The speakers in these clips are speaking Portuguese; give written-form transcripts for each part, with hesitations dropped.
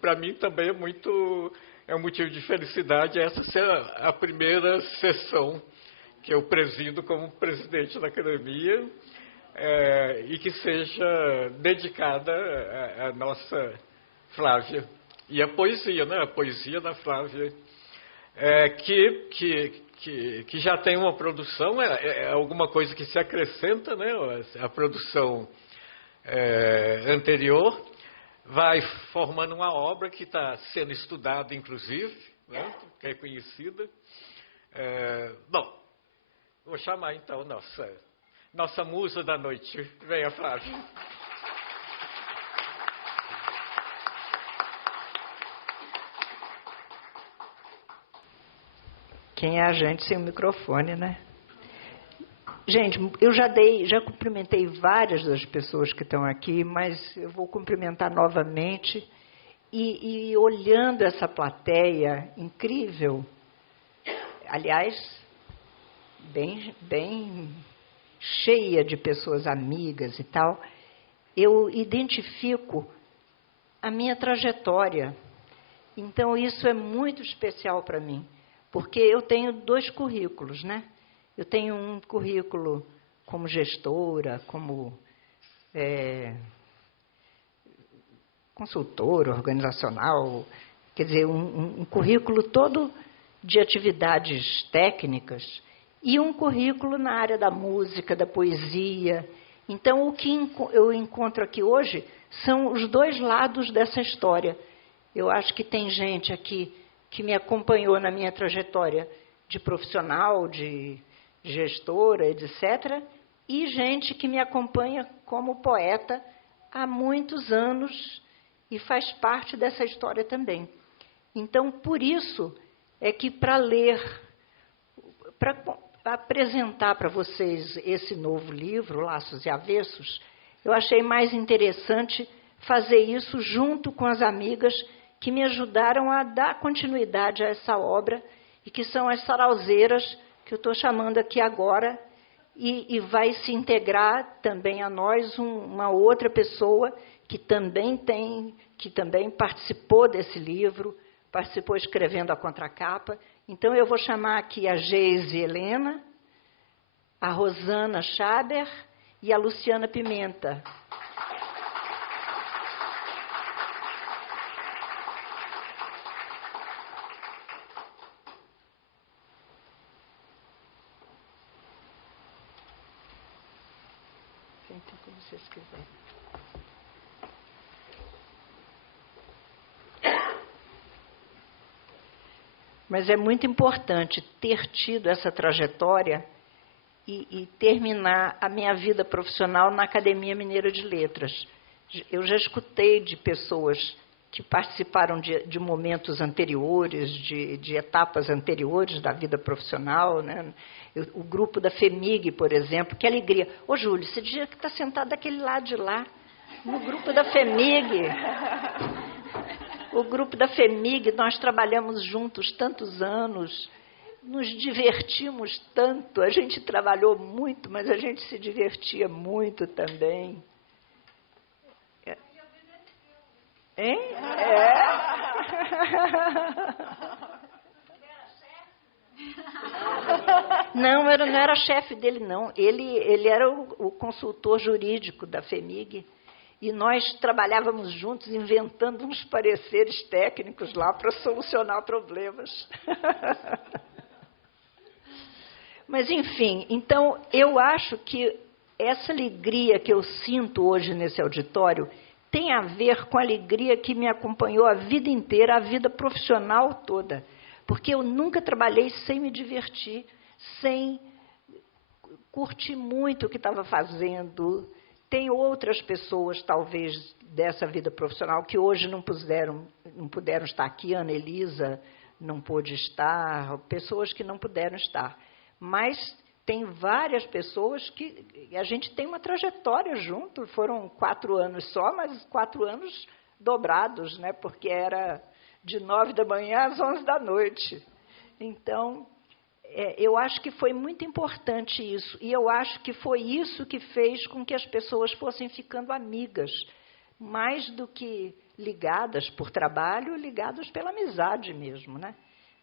para mim também é um motivo de felicidade essa ser a primeira sessão que eu presido como presidente da academia, e que seja dedicada à nossa Flávia. E a poesia, né? A poesia da Flávia, que já tem uma produção, alguma coisa que se acrescenta, né? A produção anterior vai formando uma obra que está sendo estudada, inclusive, né? Que é conhecida. Bom, vou chamar então nossa musa da noite. Venha, Flávia. Quem é a gente sem o microfone, né? Gente, eu já cumprimentei várias das pessoas que estão aqui, mas eu vou cumprimentar novamente. E olhando essa plateia incrível, aliás, bem cheia de pessoas amigas e tal, eu identifico a minha trajetória. Então, isso é muito especial para mim, porque eu tenho 2 currículos, né? Eu tenho um currículo como gestora, como consultora organizacional, quer dizer, um currículo todo de atividades técnicas e um currículo na área da música, da poesia. Então, o que eu encontro aqui hoje são os 2 lados dessa história. Eu acho que tem gente aqui que me acompanhou na minha trajetória de profissional, de gestora, etc., e gente que me acompanha como poeta há muitos anos e faz parte dessa história também. Então, por isso é que para apresentar para vocês esse novo livro, Laços e Avessos, eu achei mais interessante fazer isso junto com as amigas que me ajudaram a dar continuidade a essa obra e que são as sarauzeiras que eu estou chamando aqui agora, e vai se integrar também a nós uma outra pessoa que também participou desse livro, participou escrevendo a contracapa. Então, eu vou chamar aqui a Geise Helena, a Rosana Schaber e a Luciana Pimenta. Como vocês quiserem. Mas é muito importante ter tido essa trajetória e terminar a minha vida profissional na Academia Mineira de Letras. Eu já escutei de pessoas que participaram de momentos anteriores, de etapas anteriores da vida profissional, né? O grupo da FEMIG, por exemplo, que alegria. Ô, Júlio, você devia estar sentado daquele lado de lá, no grupo da FEMIG. O grupo da FEMIG, nós trabalhamos juntos tantos anos, nos divertimos tanto, a gente trabalhou muito, mas a gente se divertia muito também. Hein? Não, eu não era chefe dele, não. Ele era o consultor jurídico da FEMIG. E nós trabalhávamos juntos, inventando uns pareceres técnicos lá para solucionar problemas. Mas, enfim, então, eu acho que essa alegria que eu sinto hoje nesse auditório tem a ver com a alegria que me acompanhou a vida inteira, a vida profissional toda. Porque eu nunca trabalhei sem me divertir, sem curtir muito o que estava fazendo. Tem outras pessoas, talvez, dessa vida profissional que hoje não puderam estar aqui. A Ana Elisa não pôde estar, pessoas que não puderam estar. Mas tem várias pessoas que a gente tem uma trajetória junto. Foram 4 anos só, mas 4 anos dobrados, né? Porque era de 9 da manhã às 11 da noite. Então, eu acho que foi muito importante isso. E eu acho que foi isso que fez com que as pessoas fossem ficando amigas. Mais do que ligadas por trabalho, ligadas pela amizade mesmo, né?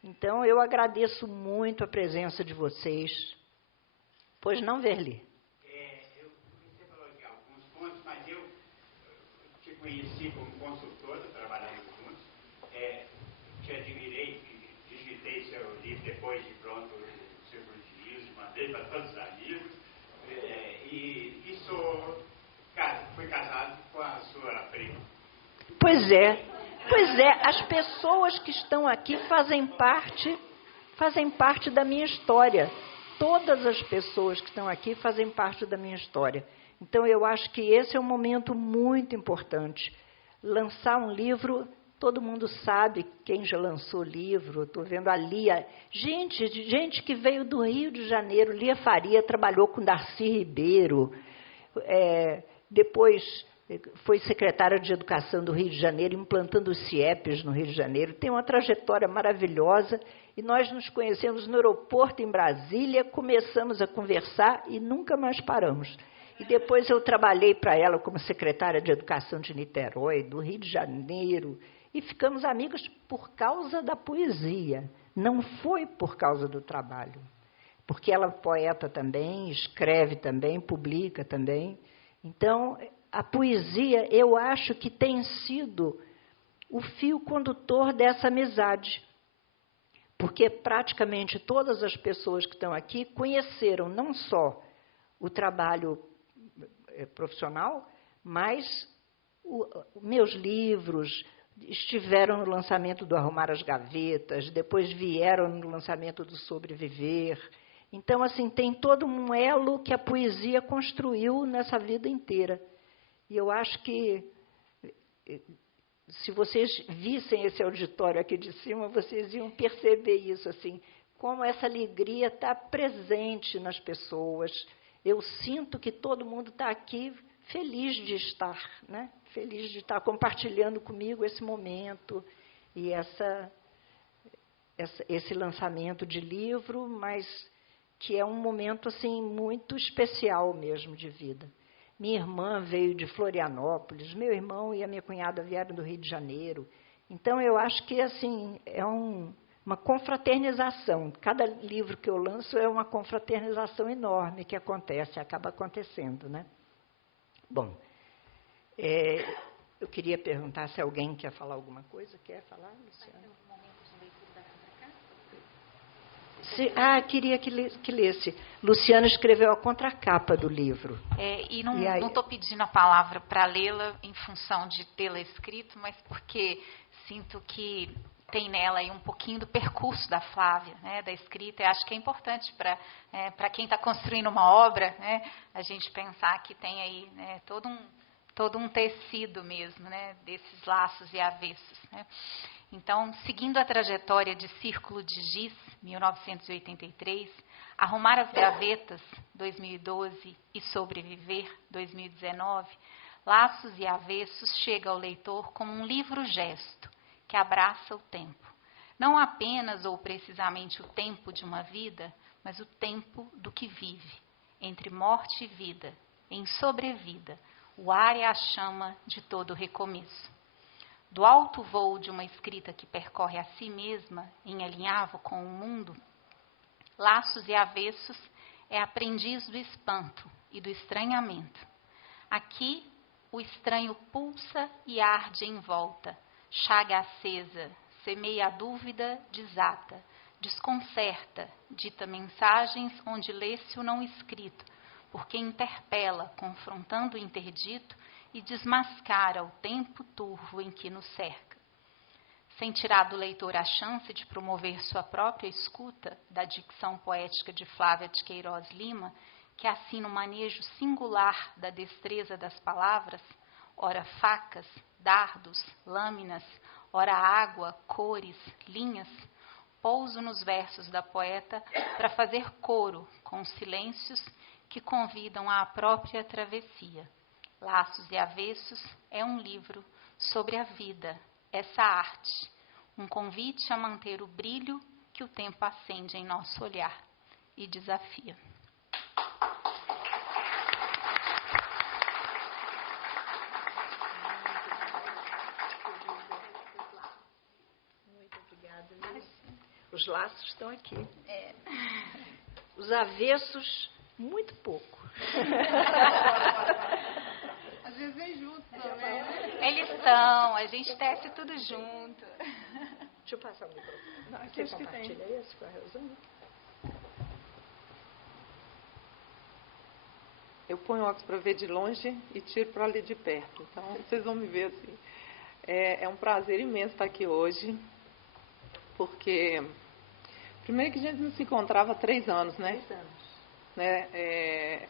Então, eu agradeço muito a presença de vocês. Pois não, Verli? Você falou de alguns pontos, mas eu te conheci como consultora, trabalhamos juntos, te admirei, digitei seu livro depois de pronto, o Círculo de Livros, mandei para todos os amigos, e fui casado com a sua prima. Pois é, as pessoas que estão aqui fazem parte da minha história. Todas as pessoas que estão aqui fazem parte da minha história. Então, eu acho que esse é um momento muito importante. Lançar um livro, todo mundo sabe quem já lançou livro. Estou vendo a Lia. Gente que veio do Rio de Janeiro. Lia Faria trabalhou com Darcy Ribeiro. Depois foi secretária de Educação do Rio de Janeiro, implantando os CIEPs no Rio de Janeiro. Tem uma trajetória maravilhosa. E nós nos conhecemos no aeroporto em Brasília, começamos a conversar e nunca mais paramos. E depois eu trabalhei para ela como secretária de Educação de Niterói, do Rio de Janeiro, e ficamos amigas por causa da poesia, não foi por causa do trabalho. Porque ela é poeta também, escreve também, publica também. Então, a poesia, eu acho que tem sido o fio condutor dessa amizade. Porque praticamente todas as pessoas que estão aqui conheceram não só o trabalho profissional, mas meus livros estiveram no lançamento do Arrumar as Gavetas, depois vieram no lançamento do Sobreviver. Então, assim, tem todo um elo que a poesia construiu nessa vida inteira. E eu acho que, se vocês vissem esse auditório aqui de cima, vocês iam perceber isso, assim, como essa alegria está presente nas pessoas. Eu sinto que todo mundo está aqui feliz de estar, né? Feliz de estar compartilhando comigo esse momento e esse lançamento de livro, mas que é um momento assim, muito especial mesmo de vida. Minha irmã veio de Florianópolis, meu irmão e a minha cunhada vieram do Rio de Janeiro. Então, eu acho que assim, é uma confraternização. Cada livro que eu lanço é uma confraternização enorme que acontece, acaba acontecendo, né? Bom, eu queria perguntar se alguém quer falar alguma coisa. Quer falar, Luciana? Queria que lesse. Luciana escreveu a contracapa do livro. E não estou pedindo a palavra para lê-la em função de tê-la escrito, mas porque sinto que tem nela aí um pouquinho do percurso da Flávia, né, da escrita. Eu acho que é importante para quem está construindo uma obra, né, a gente pensar que tem aí, né, todo um tecido mesmo, né, desses laços e avessos, né. Então, seguindo a trajetória de Círculo de Giz, 1983, Arrumar as Gavetas, 2012, e Sobreviver, 2019, Laços e Avessos chega ao leitor como um livro-gesto que abraça o tempo. Não apenas ou precisamente o tempo de uma vida, mas o tempo do que vive, entre morte e vida, em sobrevida, o ar é a chama de todo recomeço. Do alto voo de uma escrita que percorre a si mesma em alinhavo com o mundo, Laços e Avessos é aprendiz do espanto e do estranhamento. Aqui, o estranho pulsa e arde em volta, chaga acesa, semeia a dúvida, desata, desconcerta, dita mensagens onde lê-se o não escrito, porque interpela, confrontando o interdito, e desmascara o tempo turvo em que nos cerca. Sem tirar do leitor a chance de promover sua própria escuta da dicção poética de Flávia de Queiroz Lima, que assina o manejo singular da destreza das palavras, ora facas, dardos, lâminas, ora água, cores, linhas, pouso nos versos da poeta para fazer coro com os silêncios que convidam à própria travessia. Laços e Avessos é um livro sobre a vida, essa arte, um convite a manter o brilho que o tempo acende em nosso olhar e desafia. Os laços estão aqui. Os avessos, muito pouco. Às vezes vem junto também. Eles estão, a gente tece tudo junto. Deixa eu passar o microfone. Não, Você acho que tem. compartilha esse com a Rosana? Eu ponho óculos para ver de longe e tiro para ler de perto. Então, vocês vão me ver assim. É um prazer imenso estar aqui hoje, porque, primeiro que a gente não se encontrava há 3 anos, né? 3 anos. Né?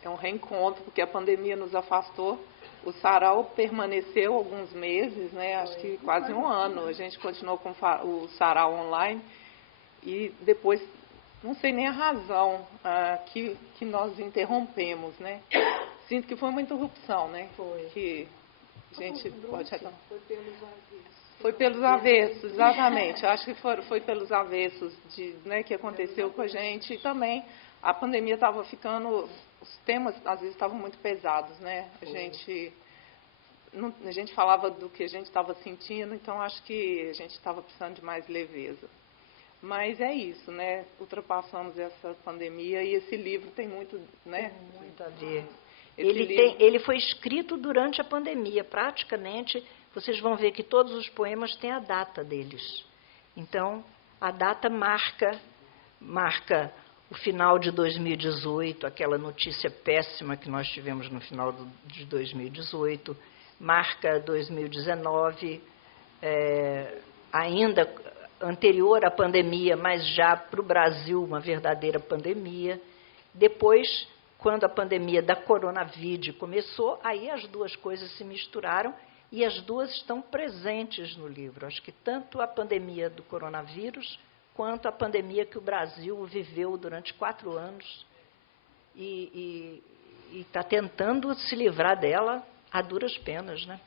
É um reencontro, porque a pandemia nos afastou. O sarau permaneceu alguns meses, né? Acho que quase 1 ano. A gente continuou com o sarau online e depois, não sei nem a razão que nós interrompemos, né? Sinto que foi uma interrupção, né? Foi. Que a gente pode... Foi pelos avessos. Foi pelos avessos, exatamente. Acho que foi pelos avessos né, que aconteceu com a gente. E também a pandemia estava ficando... Os temas, às vezes, estavam muito pesados, né? A gente falava do que a gente estava sentindo, então acho que a gente estava precisando de mais leveza. Mas é isso, né? Ultrapassamos essa pandemia e esse livro tem muito, né? Tem muito a ver. Livro... Ele foi escrito durante a pandemia, praticamente. Vocês vão ver que todos os poemas têm a data deles. Então, a data marca o final de 2018, aquela notícia péssima que nós tivemos no final de 2018, marca 2019, ainda anterior à pandemia, mas já para o Brasil uma verdadeira pandemia. Depois, quando a pandemia da coronavírus começou, aí as duas coisas se misturaram e as duas estão presentes no livro. Acho que tanto a pandemia do coronavírus quanto a pandemia que o Brasil viveu durante 4 anos e está tentando se livrar dela a duras penas, né?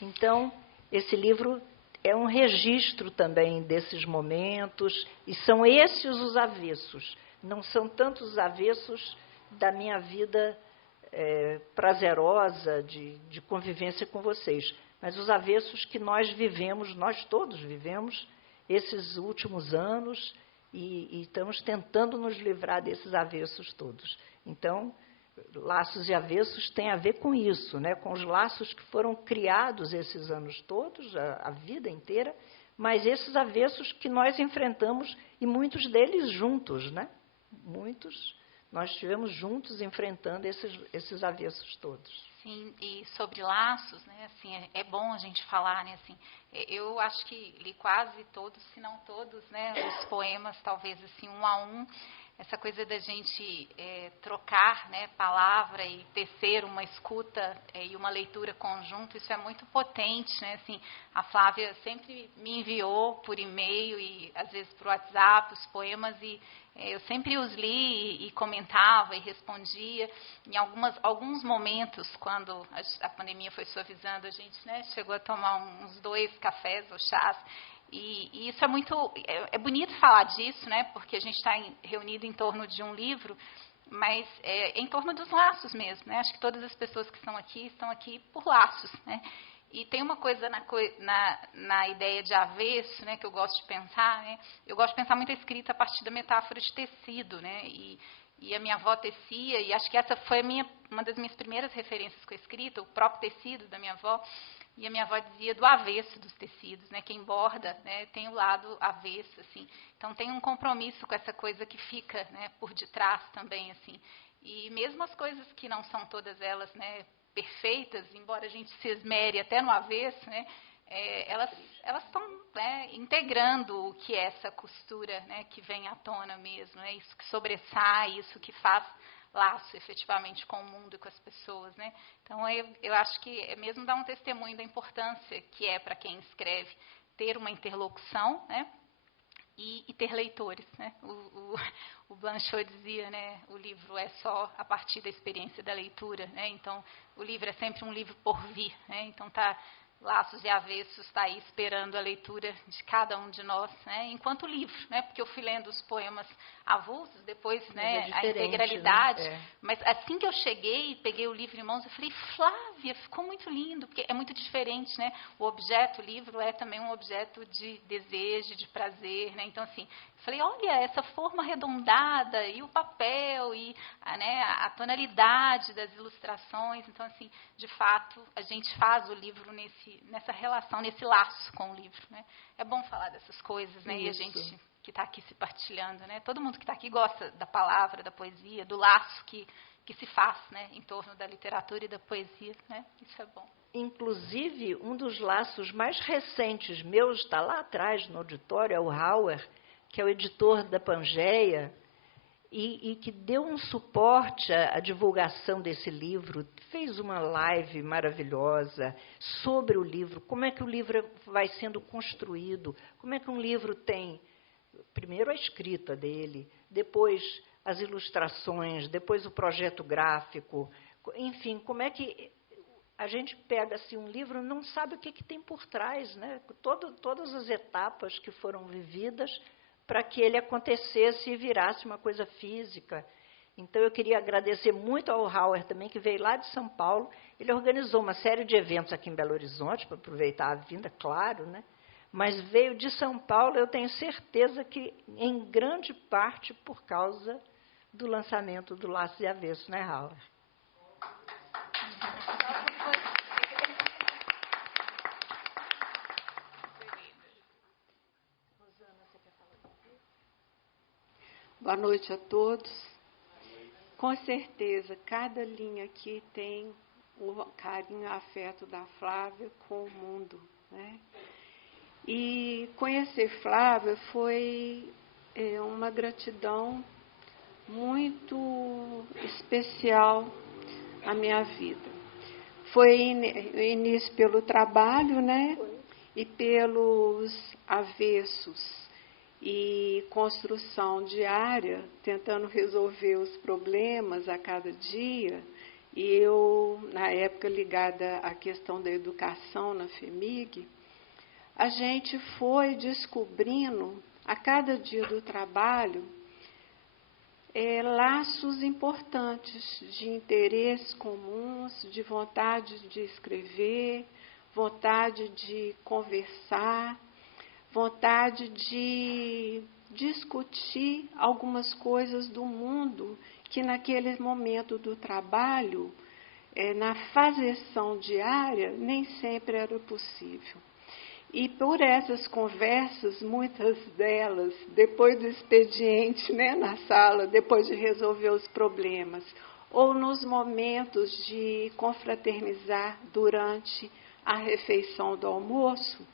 Então, esse livro é um registro também desses momentos, e são esses os avessos. Não são tanto os avessos da minha vida prazerosa de convivência com vocês, mas os avessos que nós vivemos, nós todos vivemos, esses últimos anos, e estamos tentando nos livrar desses avessos todos. Então, laços e avessos têm a ver com isso, né? Com os laços que foram criados esses anos todos, a vida inteira, mas esses avessos que nós enfrentamos, e muitos deles juntos, né? Muitos nós estivemos juntos enfrentando esses avessos todos. Sim, e sobre laços, né, assim, é bom a gente falar, né, assim, eu acho que li quase todos, se não todos, né, os poemas, talvez assim, 1 a 1, essa coisa da gente trocar, né, palavra e tecer uma escuta e uma leitura conjunto, isso é muito potente, né, assim, a Flávia sempre me enviou por e-mail e às vezes por WhatsApp os poemas e eu sempre os li e comentava e respondia. Em alguns momentos, quando a pandemia foi suavizando, a gente, né, chegou a tomar uns 2 cafés ou chás. E isso é muito... É bonito falar disso, né, porque a gente está reunido em torno de um livro, mas em torno dos laços mesmo. Né? Acho que todas as pessoas que estão aqui por laços, né? E tem uma coisa na ideia de avesso, né, que eu gosto de pensar, né? Eu gosto de pensar muito a escrita a partir da metáfora de tecido, né? E a minha avó tecia, e acho que essa foi uma das minhas primeiras referências com a escrita, o próprio tecido da minha avó. E a minha avó dizia do avesso dos tecidos, né? Quem borda, né, tem o lado avesso, assim. Então tem um compromisso com essa coisa que fica, né, por detrás também, assim. E mesmo as coisas que não são todas elas, né, perfeitas, embora a gente se esmere até no avesso, né, elas estão, né, integrando o que é essa costura, né, que vem à tona mesmo, né, isso que sobressai, isso que faz laço efetivamente com o mundo e com as pessoas, né? Então eu acho que é mesmo dar um testemunho da importância que é para quem escreve ter uma interlocução, né, e ter leitores, né? O Blanchot dizia, né, o livro é só a partir da experiência da leitura, né? Então o livro é sempre um livro por vir, né? Então Laços e Avessos está aí esperando a leitura de cada um de nós, né? Enquanto livro, né? Porque eu fui lendo os poemas avulsos, depois, né, a integralidade. Né? Mas assim que eu cheguei e peguei o livro em mãos, eu falei, Flávia, ficou muito lindo, porque é muito diferente, né? O objeto, o livro, é também um objeto de desejo, de prazer, né? Então, assim, falei, olha, essa forma arredondada, e o papel, e né, a tonalidade das ilustrações. Então, assim, de fato, a gente faz o livro nessa relação, nesse laço com o livro. Né? É bom falar dessas coisas, né? E a gente que está aqui se partilhando. Né? Todo mundo que está aqui gosta da palavra, da poesia, do laço que se faz, né, em torno da literatura e da poesia. Né? Isso é bom. Inclusive, um dos laços mais recentes meus está lá atrás, no auditório, é o Hauer, que é o editor da Pangeia, e que deu um suporte à divulgação desse livro, fez uma live maravilhosa sobre o livro, como é que o livro vai sendo construído, como é que um livro tem, primeiro a escrita dele, depois as ilustrações, depois o projeto gráfico, enfim, como é que a gente pega assim, um livro e não sabe o que tem por trás, né? Todas as etapas que foram vividas para que ele acontecesse e virasse uma coisa física. Então, eu queria agradecer muito ao Hauer também, que veio lá de São Paulo. Ele organizou uma série de eventos aqui em Belo Horizonte, para aproveitar a vinda, claro, né? Mas veio de São Paulo, eu tenho certeza que, em grande parte, por causa do lançamento do Laços e Avessos, né, Hauer? Boa noite a todos. Com certeza, cada linha aqui tem o carinho e afeto da Flávia com o mundo, né? E conhecer Flávia foi uma gratidão muito especial à minha vida. Foi início pelo trabalho, né? E pelos avessos e construção diária, tentando resolver os problemas a cada dia. E eu, na época ligada à questão da educação na FEMIG, a gente foi descobrindo, a cada dia do trabalho, laços importantes de interesses comuns, de vontade de escrever, vontade de conversar, vontade de discutir algumas coisas do mundo que naquele momento do trabalho, na fazeção diária, nem sempre era possível. E por essas conversas, muitas delas, depois do expediente, né, na sala, depois de resolver os problemas, ou nos momentos de confraternizar durante a refeição do almoço,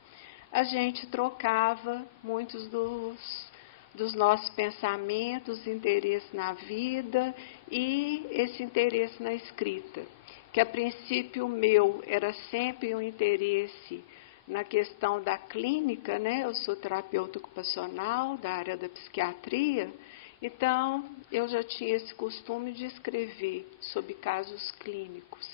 a gente trocava muitos dos nossos pensamentos, interesse na vida e esse interesse na escrita, que a princípio meu era sempre um interesse na questão da clínica, né? Eu sou terapeuta ocupacional da área da psiquiatria, então eu já tinha esse costume de escrever sobre casos clínicos.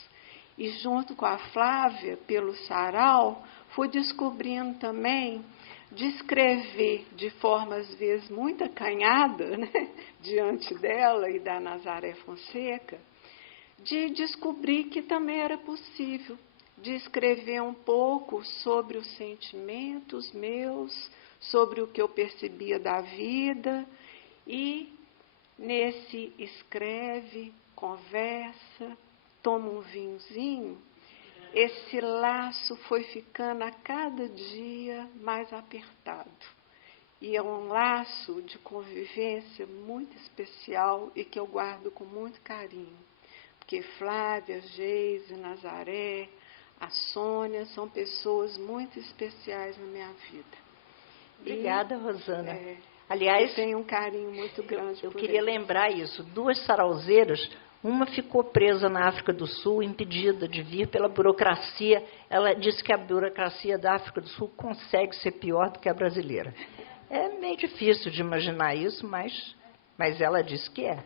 E junto com a Flávia, pelo Sarau, fui descobrindo também de escrever de forma, às vezes, muito acanhada, né, diante dela e da Nazaré Fonseca, de descobrir que também era possível, de escrever um pouco sobre os sentimentos meus, sobre o que eu percebia da vida, e nesse escreve, conversa, toma um vinhozinho, esse laço foi ficando a cada dia mais apertado. E é um laço de convivência muito especial e que eu guardo com muito carinho. Porque Flávia, Geise, Nazaré, a Sônia são pessoas muito especiais na minha vida. Obrigada, Rosana. Aliás, eu tenho um carinho muito grande eu por queria eles. lembrar isso. 2 sarauzeiras, uma ficou presa na África do Sul, impedida de vir pela burocracia. Ela disse que a burocracia da África do Sul consegue ser pior do que a brasileira. É meio difícil de imaginar isso, mas ela disse que é.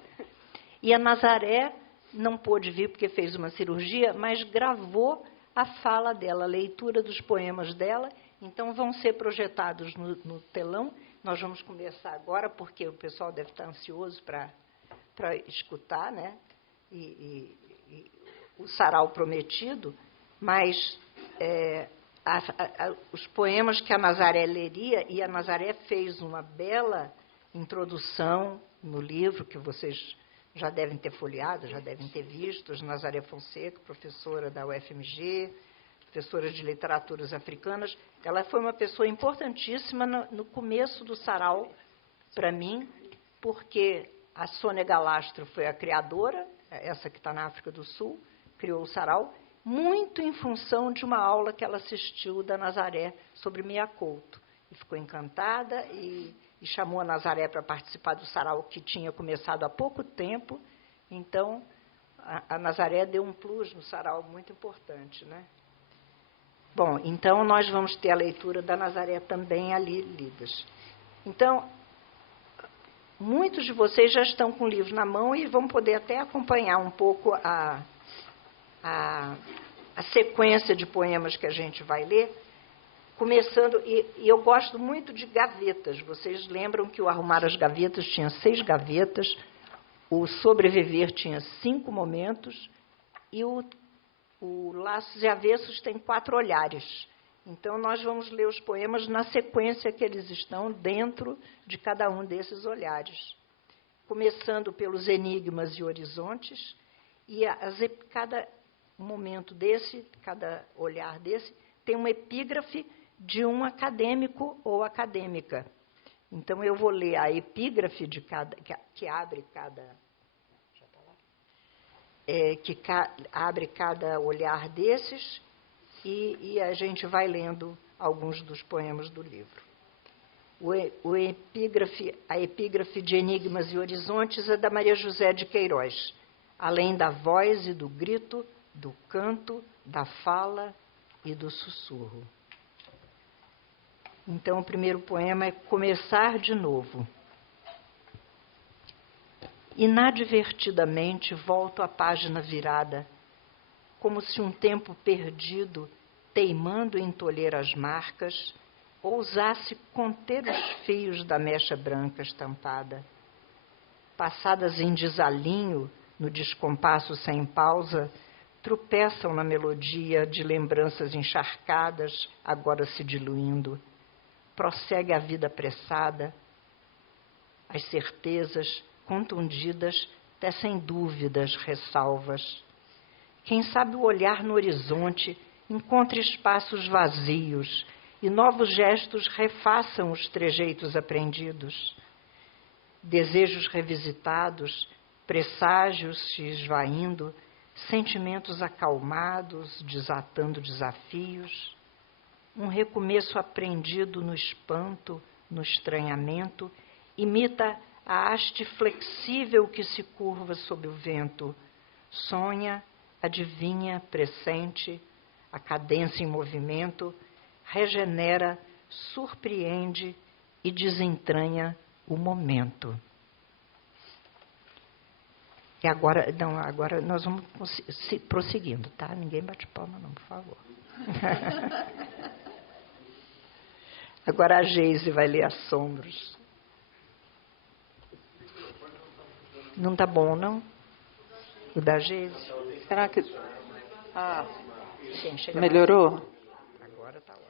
E a Nazaré não pôde vir porque fez uma cirurgia, mas gravou a fala dela, a leitura dos poemas dela. Então, vão ser projetados no telão. Nós vamos começar agora, porque o pessoal deve estar ansioso para escutar, né? E o sarau prometido, mas os poemas que a Nazaré leria, e a Nazaré fez uma bela introdução no livro, que vocês já devem ter folheado, já devem ter visto, Nazaré Fonseca, professora da UFMG, professora de literaturas africanas. Ela foi uma pessoa importantíssima no começo do sarau, para mim, porque a Sônia Galastro foi a criadora, essa que está na África do Sul, criou o sarau, muito em função de uma aula que ela assistiu da Nazaré sobre Mia Couto. E ficou encantada e chamou a Nazaré para participar do sarau, que tinha começado há pouco tempo. Então, a Nazaré deu um plus no sarau muito importante, né? Bom, então nós vamos ter a leitura da Nazaré também ali lidas. Então, muitos de vocês já estão com o livro na mão e vão poder até acompanhar um pouco a sequência de poemas que a gente vai ler, começando, e eu gosto muito de gavetas. Vocês lembram que o Arrumar as Gavetas tinha 6 gavetas, o Sobreviver tinha 5 momentos, e o Laços e Avessos tem 4 olhares. Então, nós vamos ler os poemas na sequência que eles estão dentro de cada um desses olhares. Começando pelos enigmas e horizontes, e cada momento desse, cada olhar desse, tem uma epígrafe de um acadêmico ou acadêmica. Então, eu vou ler a epígrafe de que abre cada... abre cada olhar desses, e a gente vai lendo alguns dos poemas do livro. A epígrafe de Enigmas e Horizontes é da Maria José de Queiroz. Além da voz e do grito, do canto, da fala e do sussurro. Então, o primeiro poema é Começar de Novo. Inadvertidamente volto à página virada, como se um tempo perdido, teimando em tolher as marcas, ousasse conter os fios da mecha branca estampada. Passadas em desalinho, no descompasso sem pausa, tropeçam na melodia de lembranças encharcadas, agora se diluindo. Prossegue a vida apressada, as certezas contundidas tecem dúvidas, ressalvas. Quem sabe o olhar no horizonte encontre espaços vazios e novos gestos refaçam os trejeitos aprendidos. Desejos revisitados, presságios se esvaindo, sentimentos acalmados, desatando desafios. Um recomeço aprendido no espanto, no estranhamento, imita a haste flexível que se curva sob o vento. Sonha, adivinha, pressente, a cadência em movimento, regenera, surpreende e desentranha o momento. E agora nós vamos prosseguindo, tá? Ninguém bate palma não, por favor. Agora a Geise vai ler Assombros. Não está bom, não? O da Geise? Será que... Sim, melhorou? Mais. Agora está ótimo.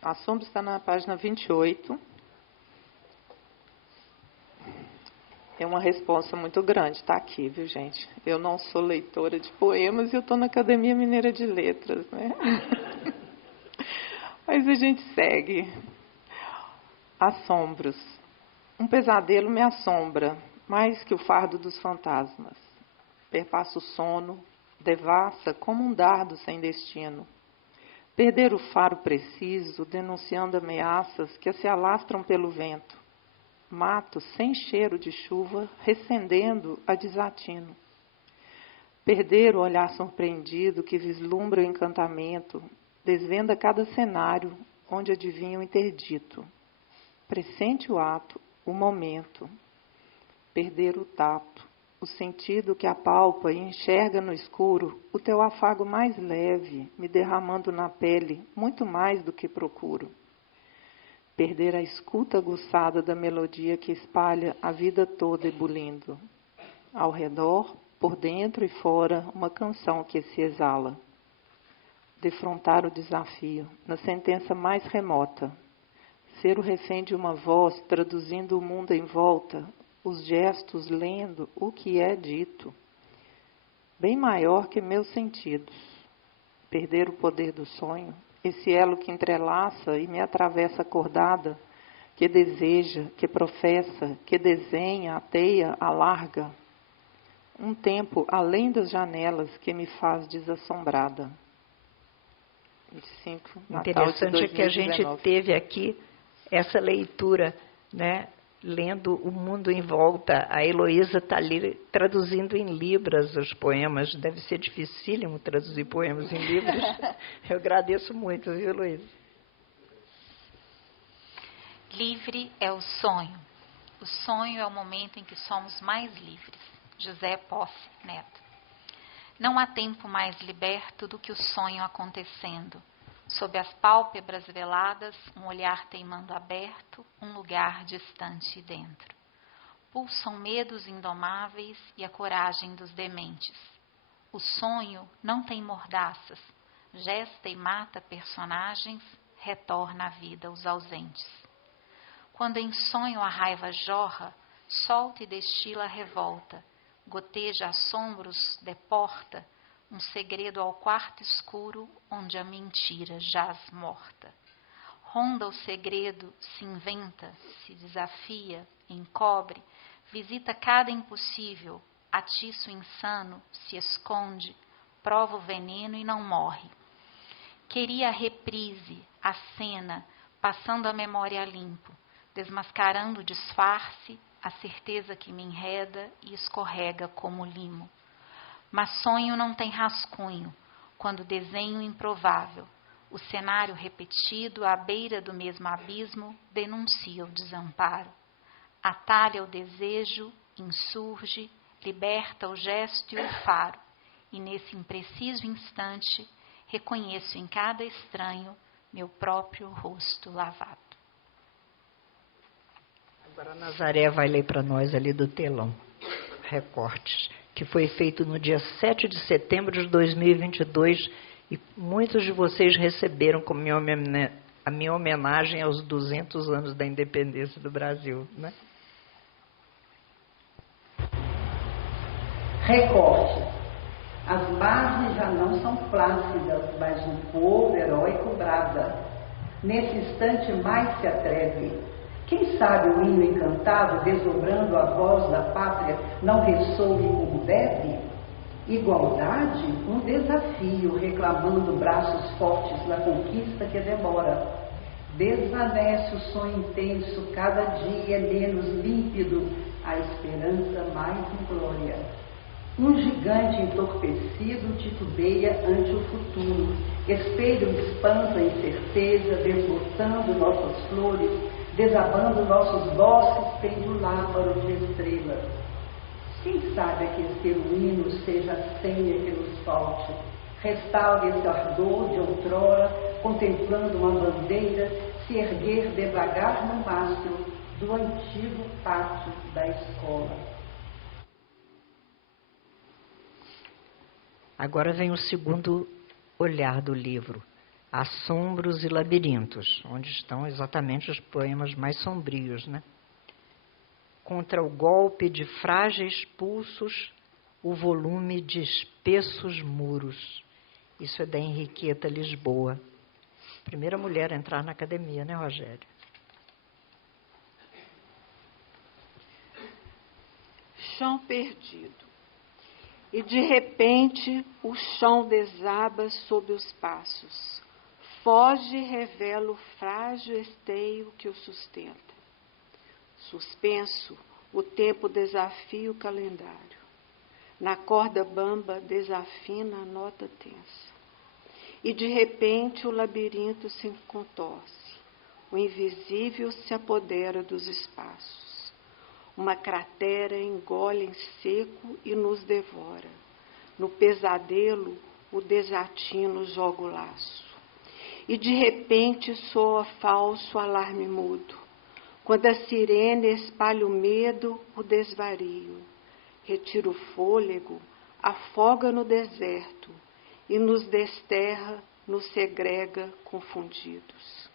Assombros está na página 28. É uma resposta muito grande, está aqui, viu, gente? Eu não sou leitora de poemas e eu estou na Academia Mineira de Letras, né? Mas a gente segue. Assombros. Um pesadelo me assombra, mais que o fardo dos fantasmas. Perpassa o sono, devassa como um dardo sem destino. Perder o faro preciso, denunciando ameaças que se alastram pelo vento. Mato sem cheiro de chuva, recendendo a desatino. Perder o olhar surpreendido que vislumbra o encantamento, desvenda cada cenário onde adivinha o interdito. Pressente o ato, o momento. Perder o tato, o sentido que apalpa e enxerga no escuro, o teu afago mais leve, me derramando na pele muito mais do que procuro. Perder a escuta aguçada da melodia que espalha a vida toda ebulindo. Ao redor, por dentro e fora, uma canção que se exala. Defrontar o desafio, na sentença mais remota. Ser o refém de uma voz, traduzindo o mundo em volta, os gestos lendo o que é dito. Bem maior que meus sentidos. Perder o poder do sonho, esse elo que entrelaça e me atravessa acordada, que deseja, que professa, que desenha, ateia, alarga. Um tempo além das janelas que me faz desassombrada. 25, Natal de 2019. Interessante é que a gente teve aqui essa leitura, né? Lendo O Mundo em Volta. A Heloísa está ali traduzindo em libras os poemas. Deve ser dificílimo traduzir poemas em libras. Eu agradeço muito, viu, Heloísa? Livre é o sonho. O sonho é o momento em que somos mais livres. José Posse Neto. Não há tempo mais liberto do que o sonho acontecendo. Sob as pálpebras veladas, um olhar teimando aberto, um lugar distante dentro. Pulsam medos indomáveis e a coragem dos dementes. O sonho não tem mordaças, gesta e mata personagens, retorna à vida os ausentes. Quando em sonho a raiva jorra, solta e destila a revolta, goteja assombros, deporta, um segredo ao quarto escuro onde a mentira jaz morta. Ronda o segredo, se inventa, se desafia, encobre, visita cada impossível, atiça o insano, se esconde, prova o veneno e não morre. Queria a reprise, a cena, passando a memória a limpo, desmascarando o disfarce, a certeza que me enreda e escorrega como limo. Mas sonho não tem rascunho, quando desenho improvável. O cenário repetido, à beira do mesmo abismo, denuncia o desamparo. Atalha o desejo, insurge, liberta o gesto e o faro. E nesse impreciso instante, reconheço em cada estranho meu próprio rosto lavado. Agora a Nazaré vai ler para nós ali do telão, recortes, que foi feito no dia 7 de setembro de 2022 e muitos de vocês receberam como a minha homenagem aos 200 anos da independência do Brasil, né? Recorte. As bases já não são plácidas, mas um povo heróico brada. Nesse instante mais se atreve. Quem sabe o hino encantado, desdobrando a voz da pátria, não ressoe como deve? Igualdade, um desafio, reclamando braços fortes na conquista que demora. Desvanece o sonho intenso, cada dia é menos límpido, a esperança mais inglória. Um gigante entorpecido titubeia ante o futuro, espelho espanta a incerteza, desbotando nossas flores, desabando nossos bosques, pendulábaro de estrelas. Quem sabe aquecer o hino seja a senha que nos falte, restaure esse ardor de outrora, contemplando uma bandeira se erguer devagar no mastro do antigo pátio da escola. Agora vem o segundo olhar do livro, Assombros e Labirintos, onde estão exatamente os poemas mais sombrios, né? Contra o golpe de frágeis pulsos, o volume de espessos muros. Isso é da Henriqueta Lisboa. Primeira mulher a entrar na academia, né, Rogério? Chão perdido. E de repente o chão desaba sob os passos. Foge e revela o frágil esteio que o sustenta. Suspenso, o tempo desafia o calendário. Na corda bamba desafina a nota tensa. E de repente o labirinto se contorce. O invisível se apodera dos espaços. Uma cratera engole em seco e nos devora. No pesadelo, o desatino joga o laço. E de repente soa falso alarme mudo. Quando a sirene espalha o medo, o desvario. Retira o fôlego, afoga no deserto e nos desterra, nos segrega confundidos.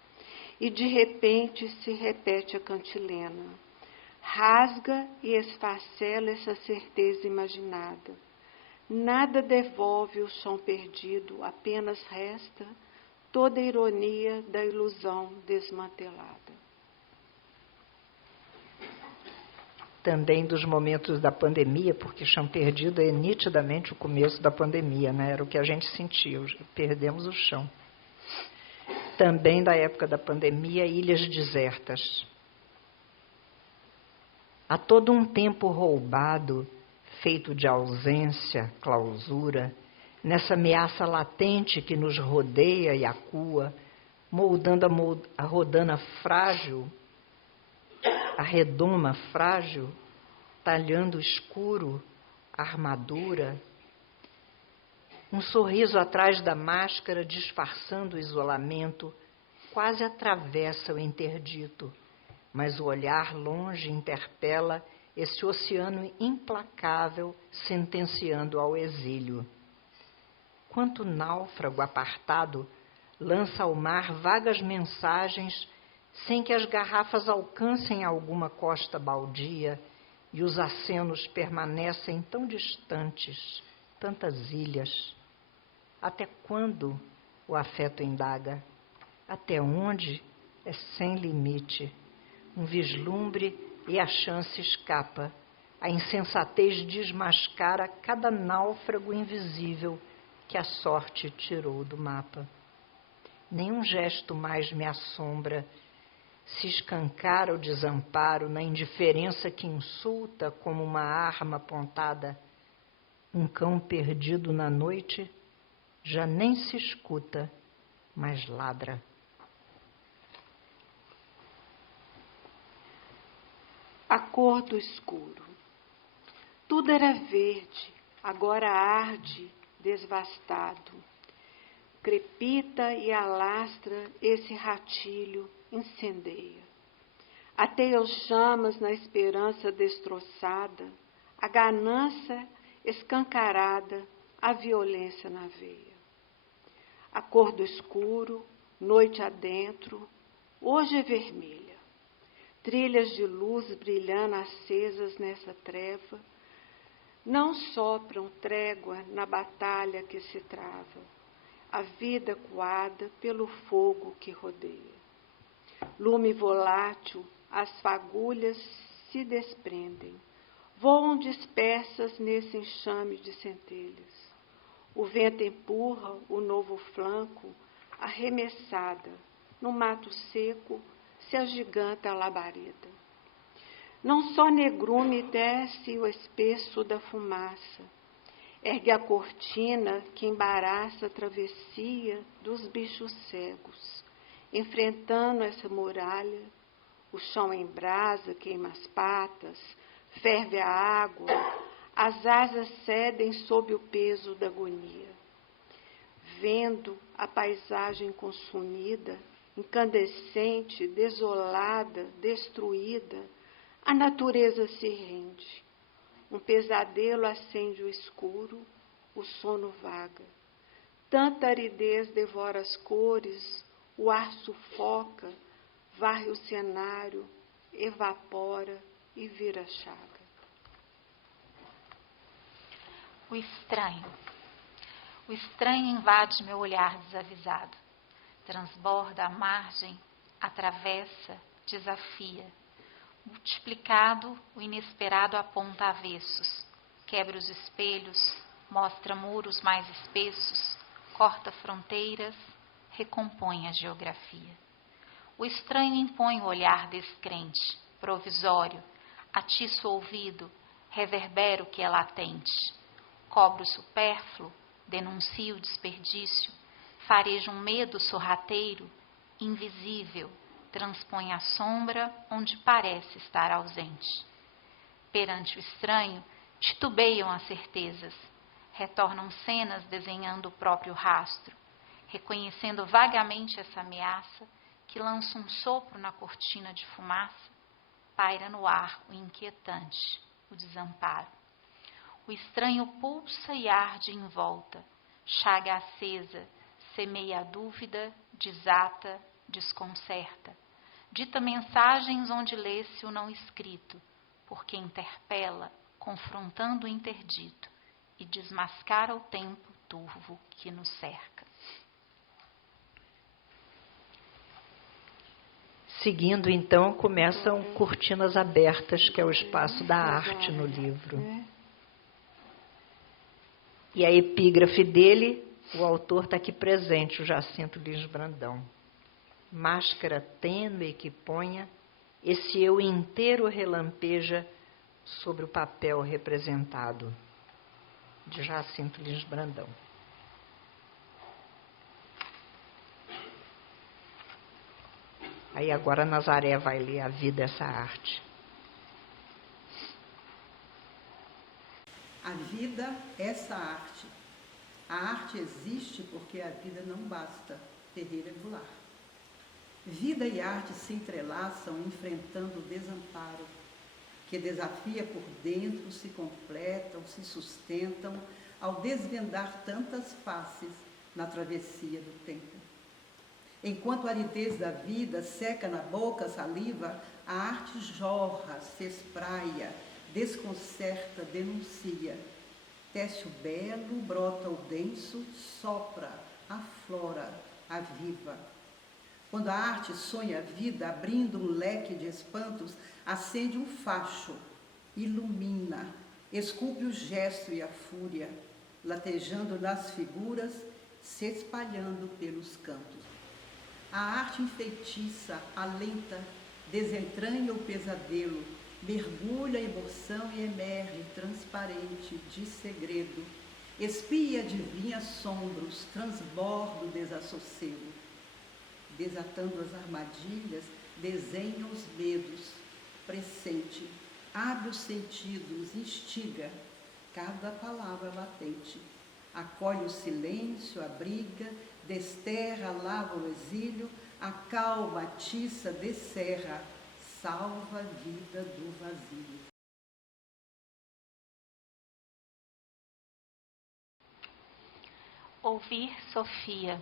E de repente se repete a cantilena. Rasga e esfacela essa certeza imaginada. Nada devolve o chão perdido, apenas resta toda a ironia da ilusão desmantelada. Também dos momentos da pandemia, porque Chão Perdido é nitidamente o começo da pandemia, né? Era o que a gente sentiu, perdemos o chão. Também da época da pandemia, Ilhas Desertas. Há todo um tempo roubado, feito de ausência, clausura, nessa ameaça latente que nos rodeia e acua, moldando a rodana frágil, a redoma frágil, talhando o escuro, a armadura. Um sorriso atrás da máscara, disfarçando o isolamento, quase atravessa o interdito, mas o olhar longe interpela esse oceano implacável, sentenciando ao exílio. Quanto náufrago apartado lança ao mar vagas mensagens sem que as garrafas alcancem alguma costa baldia e os acenos permanecem tão distantes, tantas ilhas. Até quando o afeto indaga? Até onde é sem limite? Um vislumbre e a chance escapa. A insensatez desmascara cada náufrago invisível que a sorte tirou do mapa. Nenhum gesto mais me assombra. Se escancara o desamparo na indiferença que insulta como uma arma apontada. Um cão perdido na noite já nem se escuta, mas ladra. A cor do escuro. Tudo era verde, agora arde, desvastado. Crepita e alastra esse ratilho, incendeia. Ateia os chamas na esperança destroçada, a ganância escancarada, a violência na veia. A cor do escuro, noite adentro, hoje é vermelha. Trilhas de luz brilhando acesas nessa treva, não sopram trégua na batalha que se trava, a vida coada pelo fogo que rodeia. Lume volátil, as fagulhas se desprendem, voam dispersas nesse enxame de centelhas. O vento empurra o novo flanco, arremessada, no mato seco se agiganta a labareda. Não só negrume desce o espesso da fumaça, ergue a cortina que embaraça a travessia dos bichos cegos. Enfrentando essa muralha, o chão em brasa queima as patas, ferve a água, as asas cedem sob o peso da agonia. Vendo a paisagem consumida, incandescente, desolada, destruída, a natureza se rende. Um pesadelo acende o escuro, o sono vaga. Tanta aridez devora as cores, o ar sufoca, varre o cenário, evapora e vira chaga. O estranho. O estranho invade meu olhar desavisado. Transborda a margem, atravessa, desafia. Multiplicado, o inesperado aponta avessos. Quebra os espelhos, mostra muros mais espessos, corta fronteiras, recompõe a geografia. O estranho impõe o olhar descrente, provisório, atiça o ouvido, reverbera o que é latente. Cobra o supérfluo, denuncia o desperdício, fareja um medo sorrateiro, invisível, transpõe a sombra onde parece estar ausente. Perante o estranho, titubeiam as certezas, retornam cenas desenhando o próprio rastro, reconhecendo vagamente essa ameaça que lança um sopro na cortina de fumaça, paira no ar o inquietante, o desamparo. O estranho pulsa e arde em volta, chaga acesa, semeia a dúvida, desata, desconcerta. Dita mensagens onde lê-se o não escrito, porque interpela, confrontando o interdito, e desmascara o tempo turvo que nos cerca. Seguindo, então, começam cortinas abertas, que é o espaço da arte no livro. E a epígrafe dele, o autor está aqui presente, o Jacinto Lins Brandão. Máscara tênue que ponha, esse eu inteiro relampeja sobre o papel representado, de Jacinto Lins Brandão. Aí agora Nazaré vai ler A Vida, Essa Arte. A vida, essa arte. A arte existe porque a vida não basta. Ferreira Goulart. Vida e arte se entrelaçam enfrentando o desamparo, que desafia por dentro, se completam, se sustentam, ao desvendar tantas faces na travessia do tempo. Enquanto a aridez da vida seca na boca a saliva, a arte jorra, se espraia, desconcerta, denuncia. Tece o belo, brota o denso, sopra, aflora, aviva. Quando a arte sonha a vida, abrindo um leque de espantos, acende um facho, ilumina, esculpe o gesto e a fúria, latejando nas figuras, se espalhando pelos cantos. A arte enfeitiça, alenta, desentranha o pesadelo, mergulha a emoção e emerge, transparente, de segredo. Espia, adivinha assombros, transborda o desassossego. Desatando as armadilhas, desenha os medos, pressente, abre os sentidos, instiga, cada palavra latente. Acolhe o silêncio, abriga, desterra, lava o exílio, acalma, atiça, descerra, salva a vida do vazio. Ouvir Sofia,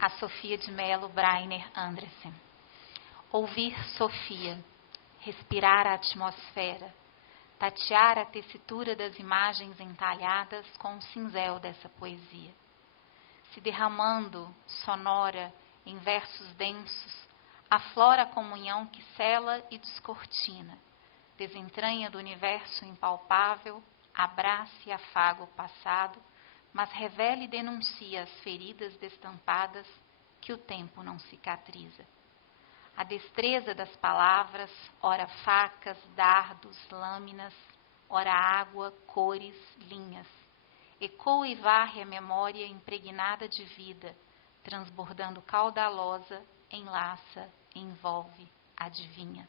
a Sofia de Mello Breiner Andressen. Ouvir Sofia, respirar a atmosfera, tatear a tessitura das imagens entalhadas com o cinzel dessa poesia. Se derramando, sonora, em versos densos, aflora a comunhão que cela e descortina, desentranha do universo impalpável, abraça e afaga o passado, mas revela e denuncia as feridas destampadas que o tempo não cicatriza. A destreza das palavras, ora facas, dardos, lâminas, ora água, cores, linhas, ecoa e varre a memória impregnada de vida, transbordando caudalosa, enlaça, envolve, adivinha.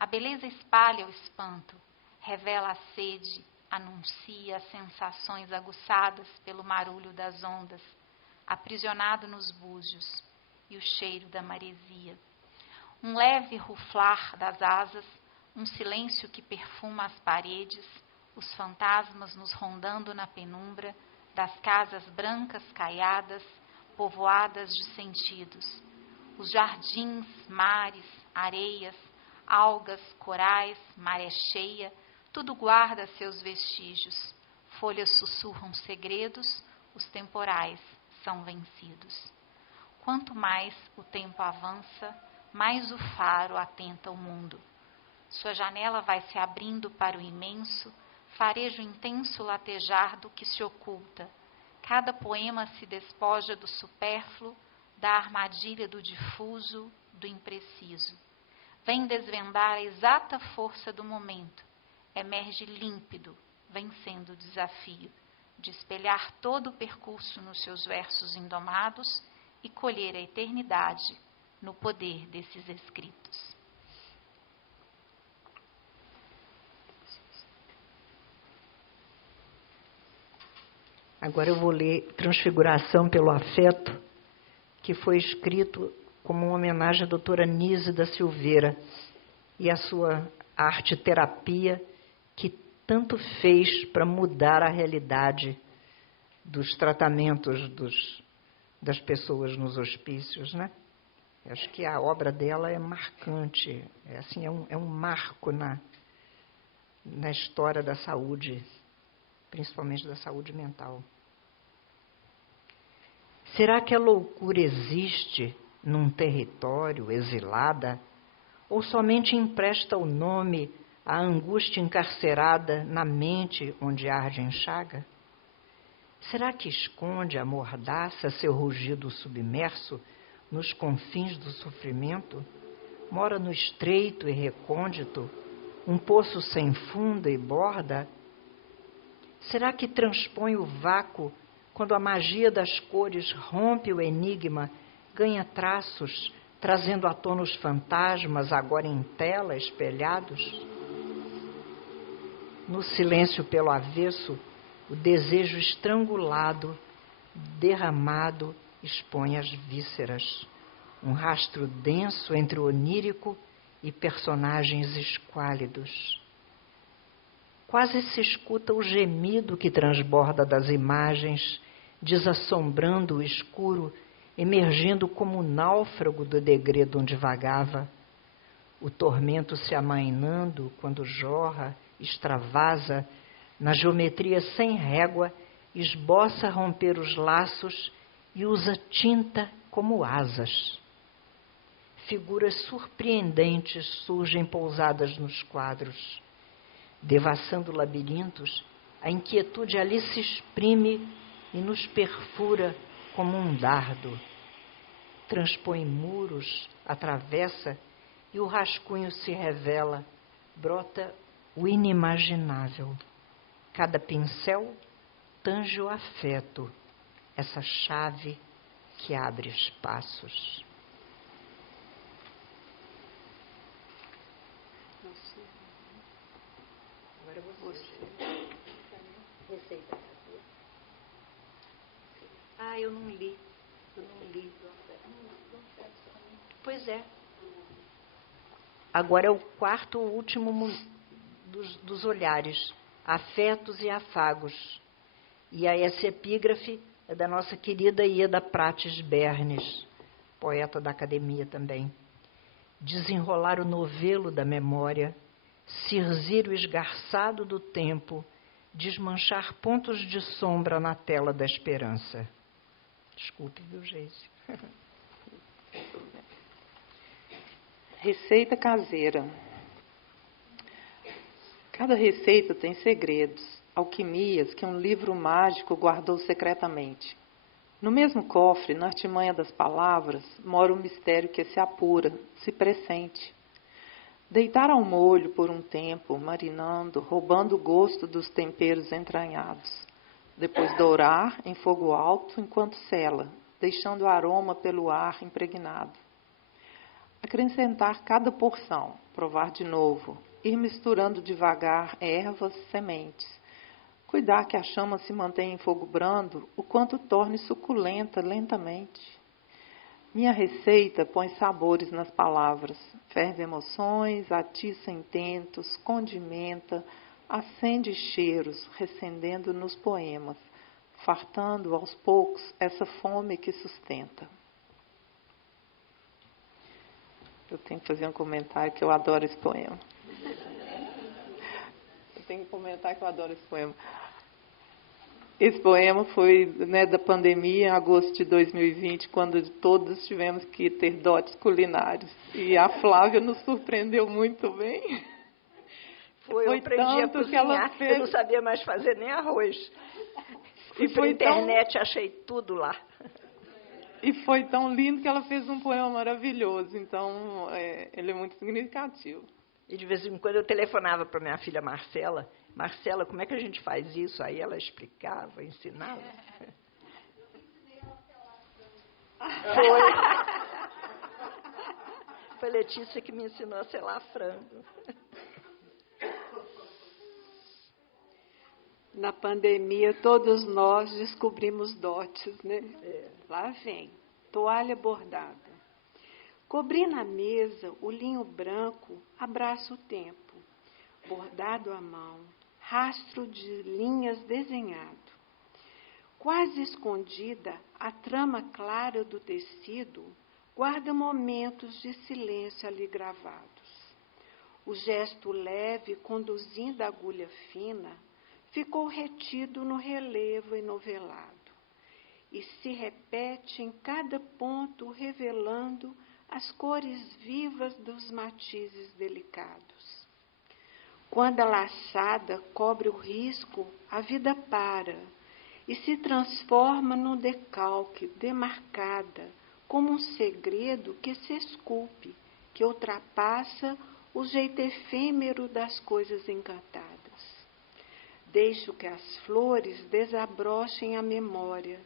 A beleza espalha o espanto, revela a sede, anuncia as sensações aguçadas pelo marulho das ondas, aprisionado nos búzios, e o cheiro da maresia. Um leve ruflar das asas, um silêncio que perfuma as paredes, os fantasmas nos rondando na penumbra das casas brancas caiadas, povoadas de sentidos. Os jardins, mares, areias, algas, corais, maré cheia, tudo guarda seus vestígios. Folhas sussurram segredos, os temporais são vencidos. Quanto mais o tempo avança, mais o faro atenta o mundo. Sua janela vai se abrindo para o imenso, farejo intenso latejar do que se oculta. Cada poema se despoja do supérfluo, da armadilha do difuso, do impreciso. Vem desvendar a exata força do momento. Emerge límpido, vencendo o desafio de espelhar todo o percurso nos seus versos indomados e colher a eternidade no poder desses escritos. Agora eu vou ler Transfiguração pelo Afeto, que foi escrito como uma homenagem à doutora Nise da Silveira e à sua arte-terapia, que tanto fez para mudar a realidade dos tratamentos das pessoas nos hospícios, né? Eu acho que a obra dela é marcante, é um marco na história da saúde, principalmente da saúde mental. Será que a loucura existe num território exilada ou somente empresta o nome à angústia encarcerada na mente onde arde em chaga? Será que esconde a mordaça seu rugido submerso nos confins do sofrimento? Mora no estreito e recôndito, um poço sem funda e borda? Será que transpõe o vácuo quando a magia das cores rompe o enigma, ganha traços, trazendo à tona os fantasmas agora em tela espelhados? No silêncio pelo avesso, o desejo estrangulado, derramado, expõe as vísceras, um rastro denso entre o onírico e personagens esquálidos. Quase se escuta o gemido que transborda das imagens, desassombrando o escuro, emergindo como náufrago do degredo onde vagava. O tormento se amainando quando jorra, extravasa, na geometria sem régua, esboça romper os laços e usa tinta como asas. Figuras surpreendentes surgem pousadas nos quadros. Devassando labirintos, a inquietude ali se exprime e nos perfura como um dardo. Transpõe muros, atravessa e o rascunho se revela, brota o inimaginável. Cada pincel tange o afeto, essa chave que abre espaços. Agora você. Receita. Eu não li. Pois é. Agora é o quarto, o último dos olhares. Afetos e afagos. E essa epígrafe é da nossa querida Ieda Prates Bernes, poeta da academia também. Desenrolar o novelo da memória, cirzir o esgarçado do tempo, desmanchar pontos de sombra na tela da esperança. Desculpe, viu, Geise? Receita caseira. Cada receita tem segredos, alquimias que um livro mágico guardou secretamente. No mesmo cofre, na artimanha das palavras, mora um mistério que se apura, se pressente. Deitar ao molho por um tempo, marinando, roubando o gosto dos temperos entranhados. Depois dourar em fogo alto enquanto sela, deixando o aroma pelo ar impregnado. Acrescentar cada porção, provar de novo, ir misturando devagar ervas, sementes. Cuidar que a chama se mantenha em fogo brando, o quanto torne suculenta lentamente. Minha receita põe sabores nas palavras, ferve emoções, atiça intentos, condimenta, acende cheiros, recendendo nos poemas, fartando aos poucos essa fome que sustenta. Eu tenho que fazer um comentário que eu adoro esse poema. Esse poema foi da pandemia, em agosto de 2020, quando todos tivemos que ter dotes culinários. E a Flávia nos surpreendeu muito bem. Eu aprendi a cozinhar, eu não sabia mais fazer nem arroz. Fui pela internet, achei tudo lá. E foi tão lindo que ela fez um poema maravilhoso. Então, ele é muito significativo. E de vez em quando eu telefonava para minha filha Marcela. Marcela, como é que a gente faz isso? Aí ela explicava, ensinava. Foi Letícia que me ensinou a selar frango. Na pandemia, todos nós descobrimos dotes, né? Lá vem, toalha bordada. Cobri na mesa o linho branco, abraça o tempo, bordado à mão, rastro de linhas desenhado. Quase escondida, a trama clara do tecido guarda momentos de silêncio ali gravados. O gesto leve, conduzindo a agulha fina, ficou retido no relevo enovelado e se repete em cada ponto, revelando as cores vivas dos matizes delicados. Quando a laçada cobre o risco, a vida para e se transforma num decalque, demarcada, como um segredo que se esculpe, que ultrapassa o jeito efêmero das coisas encantadas. Deixo que as flores desabrochem a memória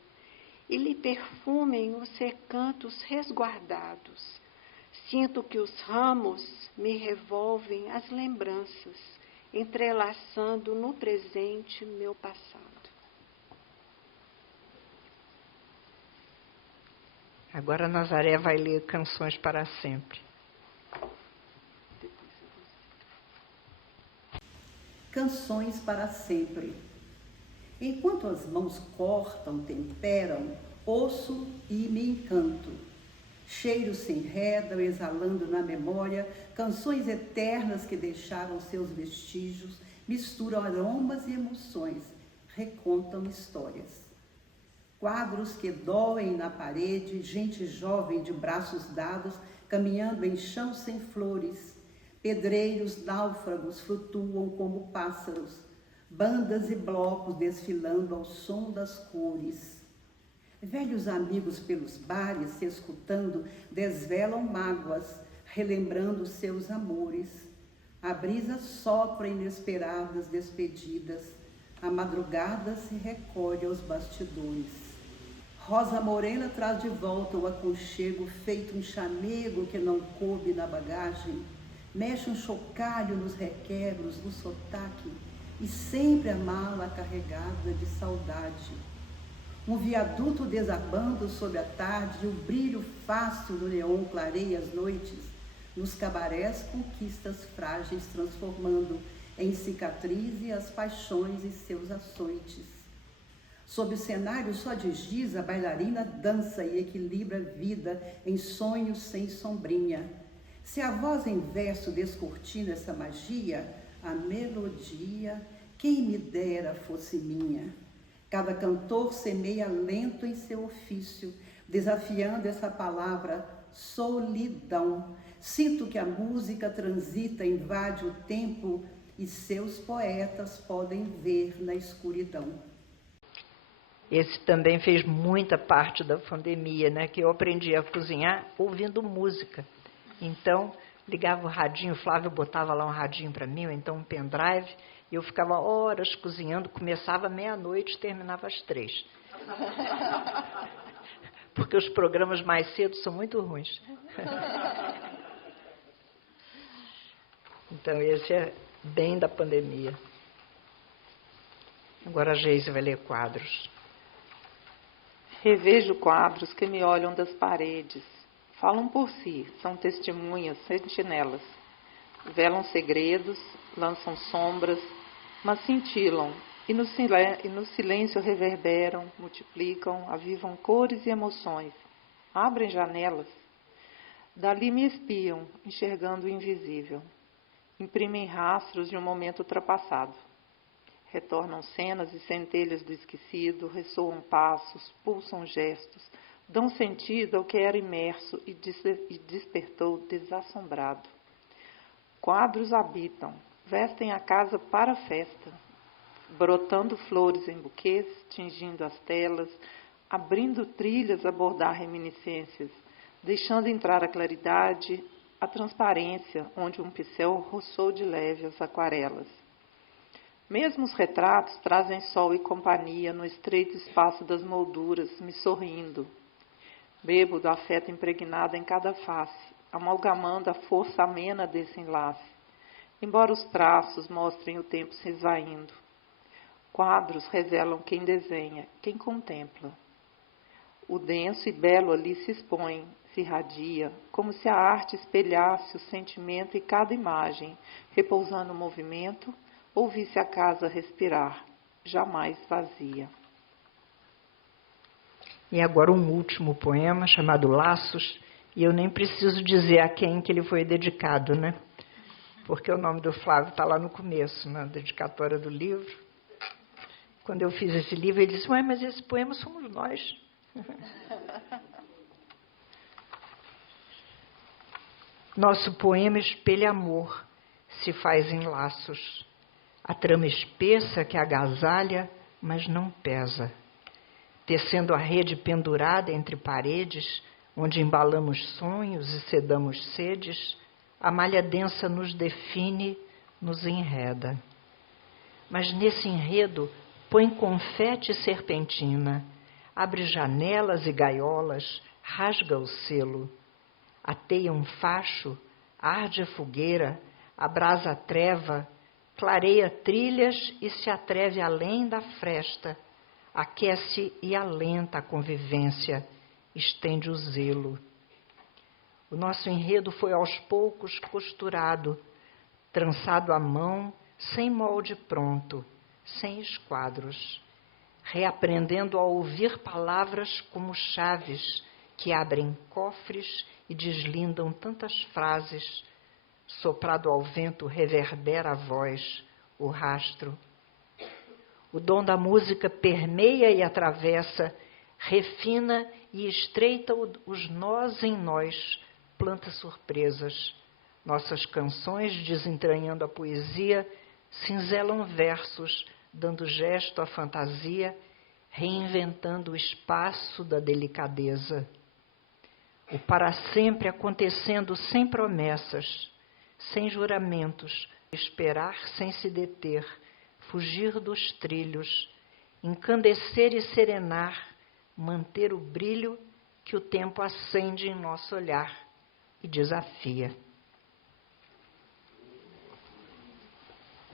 e lhe perfumem os recantos resguardados. Sinto que os ramos me revolvem as lembranças, entrelaçando no presente meu passado. Agora Nazaré vai ler Canções para Sempre. Canções para Sempre. Enquanto as mãos cortam, temperam, ouço e me encanto. Cheiros se enredam, exalando na memória canções eternas que deixaram seus vestígios, misturam aromas e emoções, recontam histórias. Quadros que doem na parede, gente jovem de braços dados, caminhando em chão sem flores. Pedreiros náufragos flutuam como pássaros, bandas e blocos desfilando ao som das cores. Velhos amigos pelos bares se escutando, desvelam mágoas, relembrando seus amores. A brisa sopra inesperadas despedidas, a madrugada se recolhe aos bastidores. Rosa morena traz de volta o aconchego, feito um chamego que não coube na bagagem. Mexe um chocalho nos requebros, no sotaque, e sempre a mala carregada de saudade. Um viaduto desabando sob a tarde, o brilho fácil do neon clareia as noites, nos cabarés conquistas frágeis transformando em cicatrizes as paixões e seus açoites. Sob o cenário só de giz, a bailarina dança e equilibra a vida em sonhos sem sombrinha. Se a voz em verso descortina essa magia, a melodia, quem me dera fosse minha. Cada cantor semeia lento em seu ofício, desafiando essa palavra solidão. Sinto que a música transita, invade o tempo e seus poetas podem ver na escuridão. Esse também fez muita parte da pandemia, né? Que eu aprendi a cozinhar ouvindo música. Então, ligava o radinho, o Flávio botava lá um radinho para mim, ou então um pendrive, e eu ficava horas cozinhando, começava meia-noite e terminava às 3. Porque os programas mais cedo são muito ruins. Então, esse é bem da pandemia. Agora a Geise vai ler quadros. Revejo quadros que me olham das paredes. Falam por si, são testemunhas, sentinelas. Velam segredos, lançam sombras, mas cintilam, e no silêncio reverberam, multiplicam, avivam cores e emoções. Abrem janelas. Dali me espiam, enxergando o invisível. Imprimem rastros de um momento ultrapassado. Retornam cenas e centelhas do esquecido, ressoam passos, pulsam gestos, dão sentido ao que era imerso e despertou desassombrado. Quadros habitam, vestem a casa para a festa, brotando flores em buquês, tingindo as telas, abrindo trilhas a bordar reminiscências, deixando entrar a claridade, a transparência, onde um pincel roçou de leve as aquarelas. Mesmo os retratos trazem sol e companhia no estreito espaço das molduras, me sorrindo. Bebo do afeto impregnado em cada face, amalgamando a força amena desse enlace, embora os traços mostrem o tempo se esvaindo. Quadros revelam quem desenha, quem contempla. O denso e belo ali se expõe, se irradia, como se a arte espelhasse o sentimento em cada imagem, repousando o movimento, ouvisse a casa respirar, jamais vazia. E agora um último poema chamado Laços, e eu nem preciso dizer a quem que ele foi dedicado, né? Porque o nome do Flávio está lá no começo, na dedicatória do livro. Quando eu fiz esse livro, ele disse, ué, mas esse poema somos nós. Nosso poema espelha amor, se faz em laços. A trama espessa que agasalha, mas não pesa. Tecendo a rede pendurada entre paredes, onde embalamos sonhos e sedamos sedes, a malha densa nos define, nos enreda. Mas nesse enredo põe confete e serpentina, abre janelas e gaiolas, rasga o selo, ateia um facho, arde a fogueira, abrasa a treva, clareia trilhas e se atreve além da fresta, aquece e alenta a convivência, estende o zelo. O nosso enredo foi aos poucos costurado, trançado à mão, sem molde pronto, sem esquadros, reaprendendo a ouvir palavras como chaves que abrem cofres e deslindam tantas frases. Soprado ao vento reverbera a voz, o rastro. O dom da música permeia e atravessa, refina e estreita os nós em nós, planta surpresas. Nossas canções, desentranhando a poesia, cinzelam versos, dando gesto à fantasia, reinventando o espaço da delicadeza. O para sempre acontecendo sem promessas, sem juramentos, esperar sem se deter, fugir dos trilhos, encandecer e serenar, manter o brilho que o tempo acende em nosso olhar e desafia.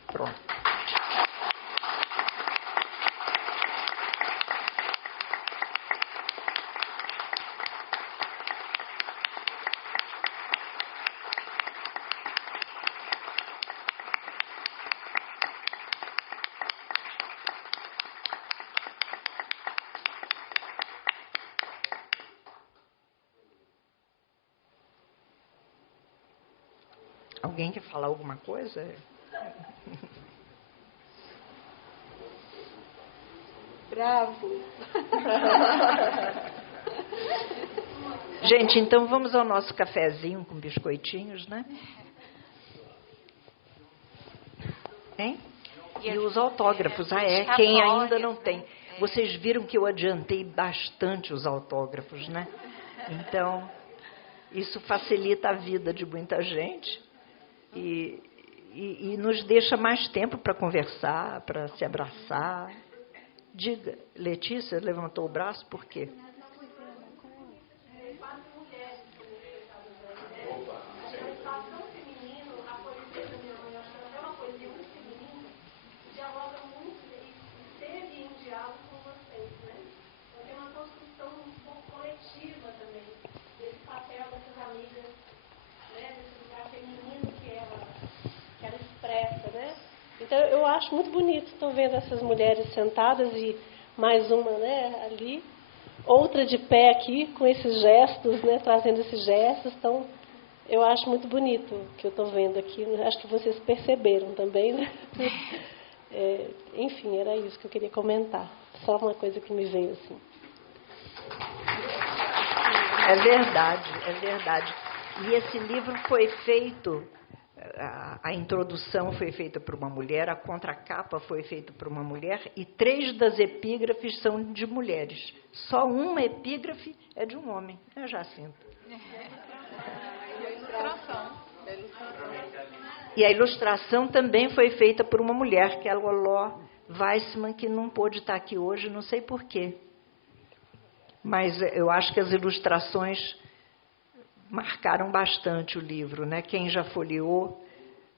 Pronto. Alguém quer falar alguma coisa? Bravo! Gente, então vamos ao nosso cafezinho com biscoitinhos, né? Hein? E os autógrafos, quem ainda não tem. Vocês viram que eu adiantei bastante os autógrafos, né? Então, isso facilita a vida de muita gente e nos deixa mais tempo para conversar, para se abraçar. Diga, Letícia levantou o braço, por quê? Então, eu acho muito bonito, estou vendo essas mulheres sentadas e mais uma, né, ali, outra de pé aqui, com esses gestos, né, trazendo esses gestos. Então, eu acho muito bonito o que eu estou vendo aqui. Acho que vocês perceberam também, né? Enfim, era isso que eu queria comentar. Só uma coisa que me veio assim. É verdade, é verdade. E esse livro foi feito... A introdução foi feita por uma mulher, a contracapa foi feita por uma mulher e 3 das epígrafes são de mulheres. Só uma epígrafe é de um homem, né, Jacinto? E a ilustração também foi feita por uma mulher, que é a Loló Weissman, que não pôde estar aqui hoje, não sei porquê. Mas eu acho que as ilustrações marcaram bastante o livro, né? Quem já folheou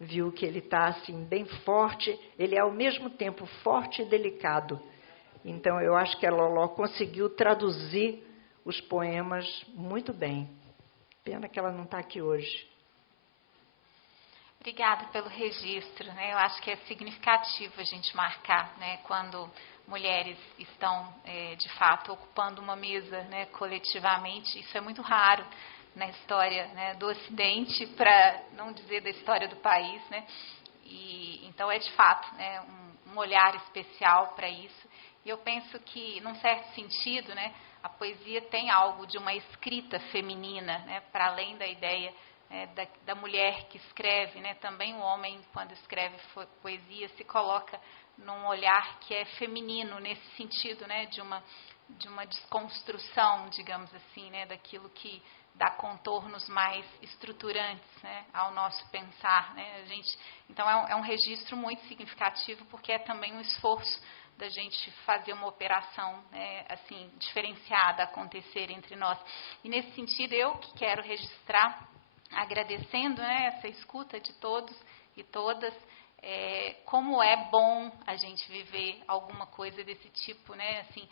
viu que ele está assim, bem forte, ele é ao mesmo tempo forte e delicado. Então, eu acho que a Loló conseguiu traduzir os poemas muito bem. Pena que ela não está aqui hoje. Obrigada pelo registro, né? Eu acho que é significativo a gente marcar, né, quando mulheres estão, de fato, ocupando uma mesa, né, coletivamente. Isso é muito raro na história, né, do Ocidente, para não dizer da história do país, né? E então é de fato, né, um olhar especial para isso. E eu penso que, num certo sentido, né, a poesia tem algo de uma escrita feminina, né, para além da ideia da mulher que escreve, né? Também o homem, quando escreve poesia, se coloca num olhar que é feminino, nesse sentido, né? de uma desconstrução, digamos assim, né? Daquilo que dá contornos mais estruturantes, né? Ao nosso pensar. Né? Então, é um registro muito significativo, porque é também um esforço da gente fazer uma operação, né, assim, diferenciada acontecer entre nós. E, nesse sentido, eu que quero registrar, agradecendo, né, essa escuta de todos e todas, como é bom a gente viver alguma coisa desse tipo, né, assim,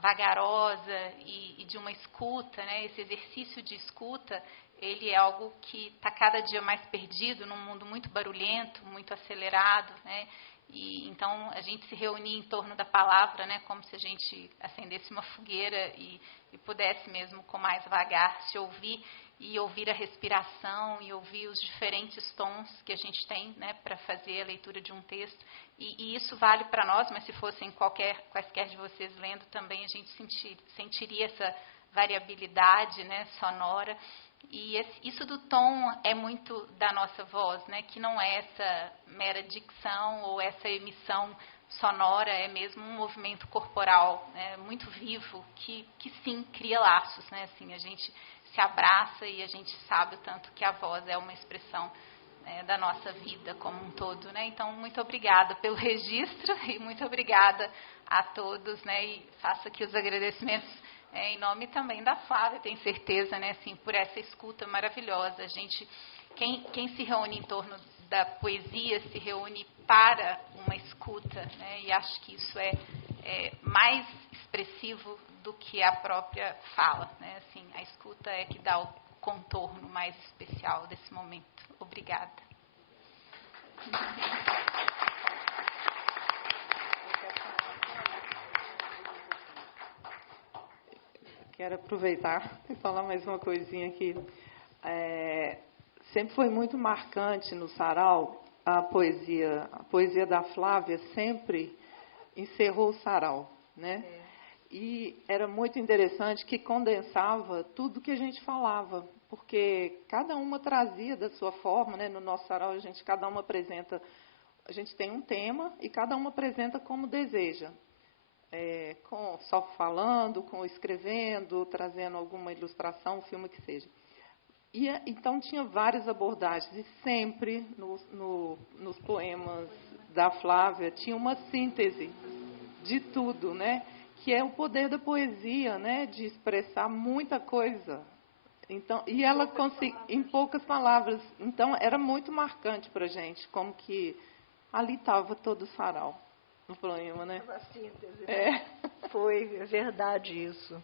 vagarosa e de uma escuta, né, esse exercício de escuta, ele é algo que está cada dia mais perdido num mundo muito barulhento, muito acelerado, né, e então a gente se reunir em torno da palavra, né, como se a gente acendesse uma fogueira e pudesse mesmo com mais vagar se ouvir, e ouvir a respiração e ouvir os diferentes tons que a gente tem, né, para fazer a leitura de um texto. E isso vale para nós, mas se fossem quaisquer de vocês lendo também, a gente sentiria essa variabilidade, né, sonora. E isso do tom é muito da nossa voz, né, que não é essa mera dicção ou essa emissão sonora, é mesmo um movimento corporal, né, muito vivo, que sim cria laços, né, assim, a gente se abraça e a gente sabe o tanto que a voz é uma expressão, né, da nossa vida como um todo, né? Então, muito obrigada pelo registro e muito obrigada a todos, né? E faço aqui os agradecimentos em nome também da Flávia, tenho certeza, né? Assim, por essa escuta maravilhosa. A gente, quem se reúne em torno da poesia se reúne para uma escuta, né? E acho que isso é mais expressivo do que a própria fala, né? Assim, a escuta é que dá o contorno mais especial desse momento. Obrigada. Quero aproveitar e falar mais uma coisinha aqui. Sempre foi muito marcante no sarau a poesia da Flávia sempre encerrou o sarau, né? E era muito interessante que condensava tudo que a gente falava, porque cada uma trazia da sua forma, né? No nosso sarau, cada uma apresenta, a gente tem um tema e cada uma apresenta como deseja. Só falando, com escrevendo, trazendo alguma ilustração, filme que seja. Então, tinha várias abordagens, e sempre nos poemas da Flávia tinha uma síntese de tudo, né? Que é o poder da poesia, né? De expressar muita coisa. Então, e ela conseguia, em poucas palavras. Então, era muito marcante para a gente, como que ali estava todo o sarau no poema, né? Uma síntese. Né? Foi verdade isso.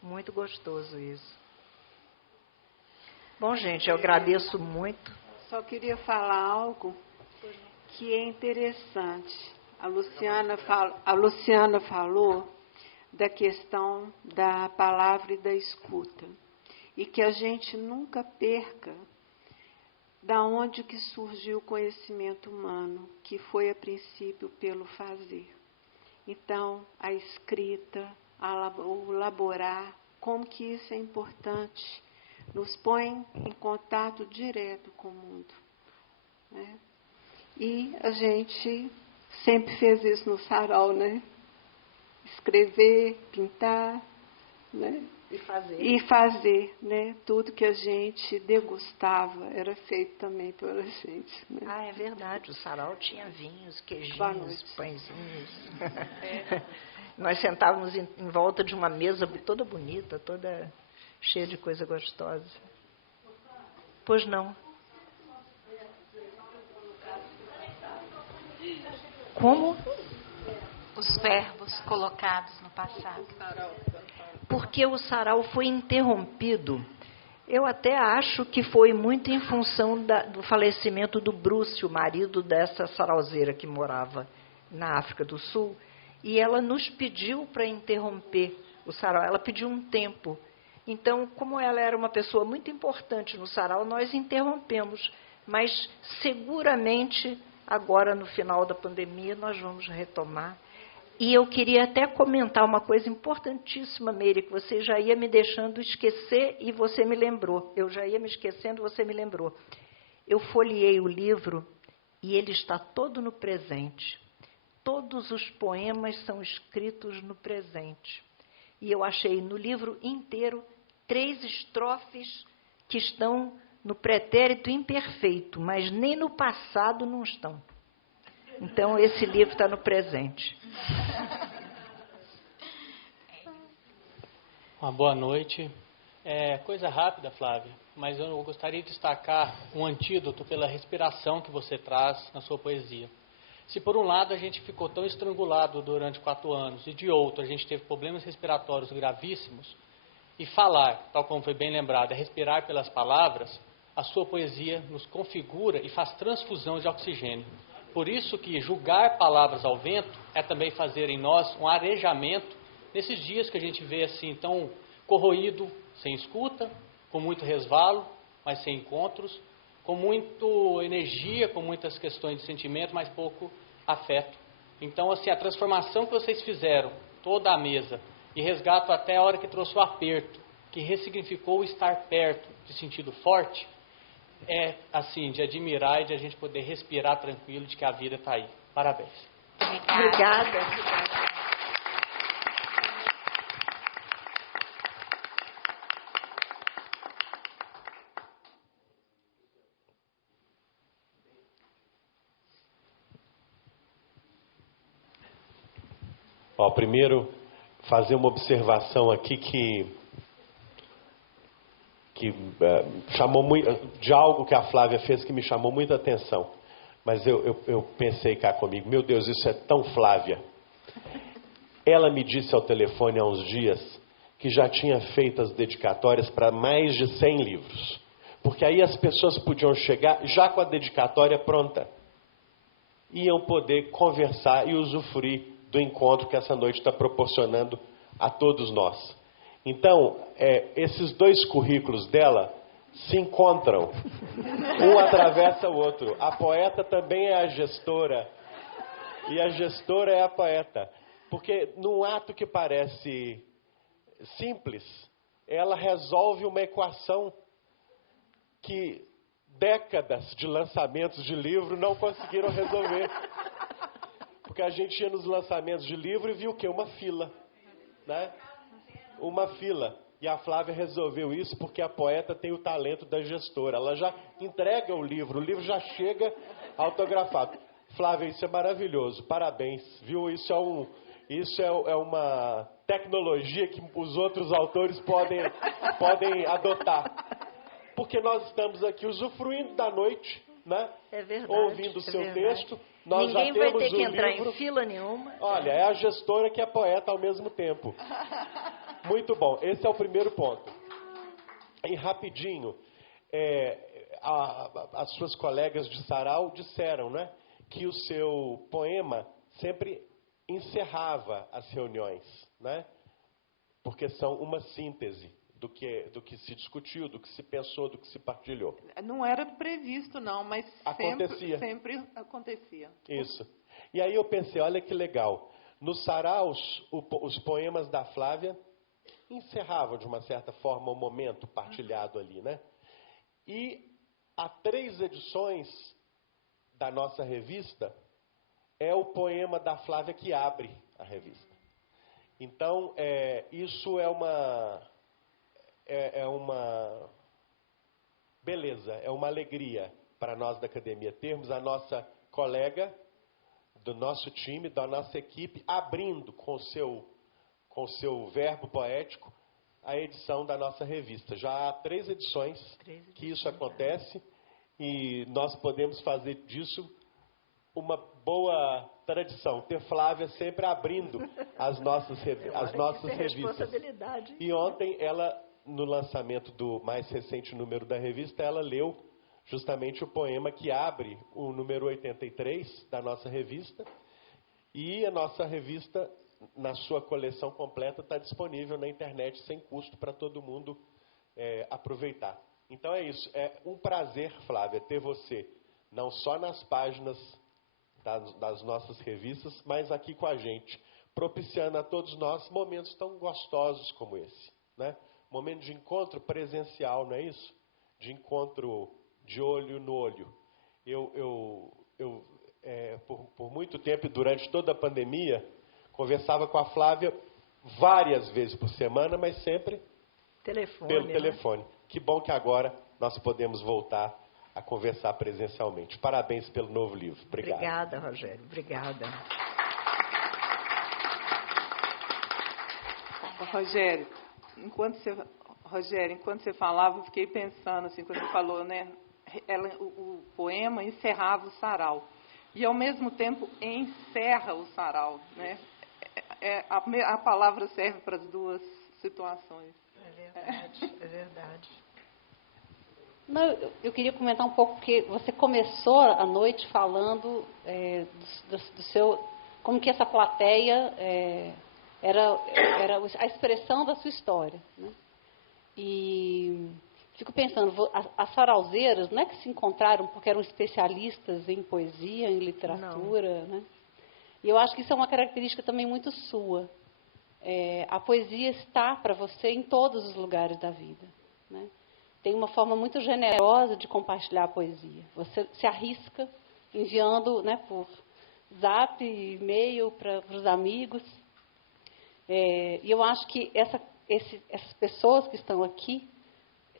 Muito gostoso isso. Bom, gente, eu agradeço muito. Só queria falar algo que é interessante. A Luciana falou da questão da palavra e da escuta. E que a gente nunca perca da onde que surgiu o conhecimento humano, que foi a princípio pelo fazer. Então, a escrita, o laborar, como que isso é importante, nos põe em contato direto com o mundo, né? E a gente sempre fez isso no sarau, né? Escrever, pintar, né? E fazer, né? Tudo que a gente degustava era feito também pela gente, né? Ah, é verdade. O sarau tinha vinhos, queijinhos, pãezinhos. Nós sentávamos em volta de uma mesa toda bonita, toda cheia de coisa gostosa. Pois não. Como? Os verbos colocados no passado. Porque o sarau foi interrompido. Eu até acho que foi muito em função do falecimento do Bruce, o marido dessa sarauzeira que morava na África do Sul, e ela nos pediu para interromper o sarau. Ela pediu um tempo. Então, como ela era uma pessoa muito importante no sarau, nós interrompemos. Mas, seguramente, agora, no final da pandemia, nós vamos retomar. E eu queria até comentar uma coisa importantíssima, Meire, que você já ia me deixando esquecer e você me lembrou. Eu já ia me esquecendo, você me lembrou. Eu folheei o livro e ele está todo no presente. Todos os poemas são escritos no presente. E eu achei no livro inteiro 3 estrofes que estão no pretérito imperfeito, mas nem no passado não estão. Então, esse livro está no presente. Uma boa noite. Coisa rápida, Flávia, mas eu gostaria de destacar um antídoto pela respiração que você traz na sua poesia. Se por um lado a gente ficou tão estrangulado durante 4 anos e de outro a gente teve problemas respiratórios gravíssimos, e falar, tal como foi bem lembrado, é respirar pelas palavras, a sua poesia nos configura e faz transfusão de oxigênio. Por isso que julgar palavras ao vento é também fazer em nós um arejamento nesses dias que a gente vê assim tão corroído, sem escuta, com muito resvalo, mas sem encontros, com muita energia, com muitas questões de sentimento, mas pouco afeto. Então, assim, a transformação que vocês fizeram, toda a mesa, e resgato até a hora que trouxe o aperto, que ressignificou o estar perto, de sentido forte, é, assim, de admirar e de a gente poder respirar tranquilo de que a vida está aí. Parabéns. Obrigada. Primeiro, fazer uma observação aqui que chamou muito, de algo que a Flávia fez que me chamou muita atenção. Mas eu pensei cá comigo, meu Deus, isso é tão Flávia. Ela me disse ao telefone há uns dias que já tinha feito as dedicatórias para mais de 100 livros. Porque aí as pessoas podiam chegar já com a dedicatória pronta. Iam poder conversar e usufruir do encontro que essa noite está proporcionando a todos nós. Então, esses 2 currículos dela se encontram. Um atravessa o outro. A poeta também é a gestora. E a gestora é a poeta. Porque num ato que parece simples, ela resolve uma equação que décadas de lançamentos de livro não conseguiram resolver. Porque a gente ia nos lançamentos de livro e viu o quê? Uma fila, né? Uma fila. E a Flávia resolveu isso porque a poeta tem o talento da gestora. Ela já entrega o livro já chega autografado. Flávia, isso é maravilhoso. Parabéns, viu? Isso é uma tecnologia que os outros autores podem adotar. Porque nós estamos aqui usufruindo da noite, né? É verdade. Ouvindo o seu texto. Nós Ninguém já temos vai ter que entrar livro. em fila nenhuma. Olha, é a gestora que é poeta ao mesmo tempo. Muito bom. Esse é o primeiro ponto. E rapidinho, as suas colegas de sarau disseram, né, que o seu poema sempre encerrava as reuniões, né? Porque são uma síntese do que se discutiu, do que se pensou, do que se partilhou. Não era previsto, não, mas sempre acontecia. Isso. E aí eu pensei, olha que legal. Nos saraus, os poemas da Flávia encerravam, de uma certa forma, o momento partilhado ali, né? E há 3 edições da nossa revista, é o poema da Flávia que abre a revista. Então, isso é uma beleza, é uma alegria para nós da academia termos a nossa colega do nosso time, da nossa equipe, abrindo com o seu verbo poético a edição da nossa revista. Já há 3 edições que isso acontece e nós podemos fazer disso uma boa tradição, ter Flávia sempre abrindo as nossas revistas. E ontem ela, no lançamento do mais recente número da revista, ela leu justamente o poema que abre o número 83 da nossa revista. E a nossa revista, na sua coleção completa, está disponível na internet sem custo para todo mundo aproveitar. Então é isso. É um prazer, Flávia, ter você, não só nas páginas das nossas revistas, mas aqui com a gente, propiciando a todos nós momentos tão gostosos como esse, né? Momento de encontro presencial, não é isso? De encontro de olho no olho. Por muito tempo, durante toda a pandemia, conversava com a Flávia várias vezes por semana, mas sempre pelo telefone. Que bom que agora nós podemos voltar a conversar presencialmente. Parabéns pelo novo livro. Obrigado. Obrigada, Rogério. Obrigada. Rogério, enquanto você falava, eu fiquei pensando, assim, quando você falou, né? O poema encerrava o sarau. E, ao mesmo tempo, encerra o sarau, né? A palavra serve para as duas situações. É verdade. Não, eu queria comentar um pouco, porque você começou a noite falando do seu... Como que essa plateia era a expressão da sua história, né? E fico pensando, as sarauzeiras não é que se encontraram porque eram especialistas em poesia, em literatura, né? E eu acho que isso é uma característica também muito sua. A poesia está para você em todos os lugares da vida, né? Tem uma forma muito generosa de compartilhar a poesia. Você se arrisca enviando, né, por zap, e-mail para os amigos. E eu acho que essas pessoas que estão aqui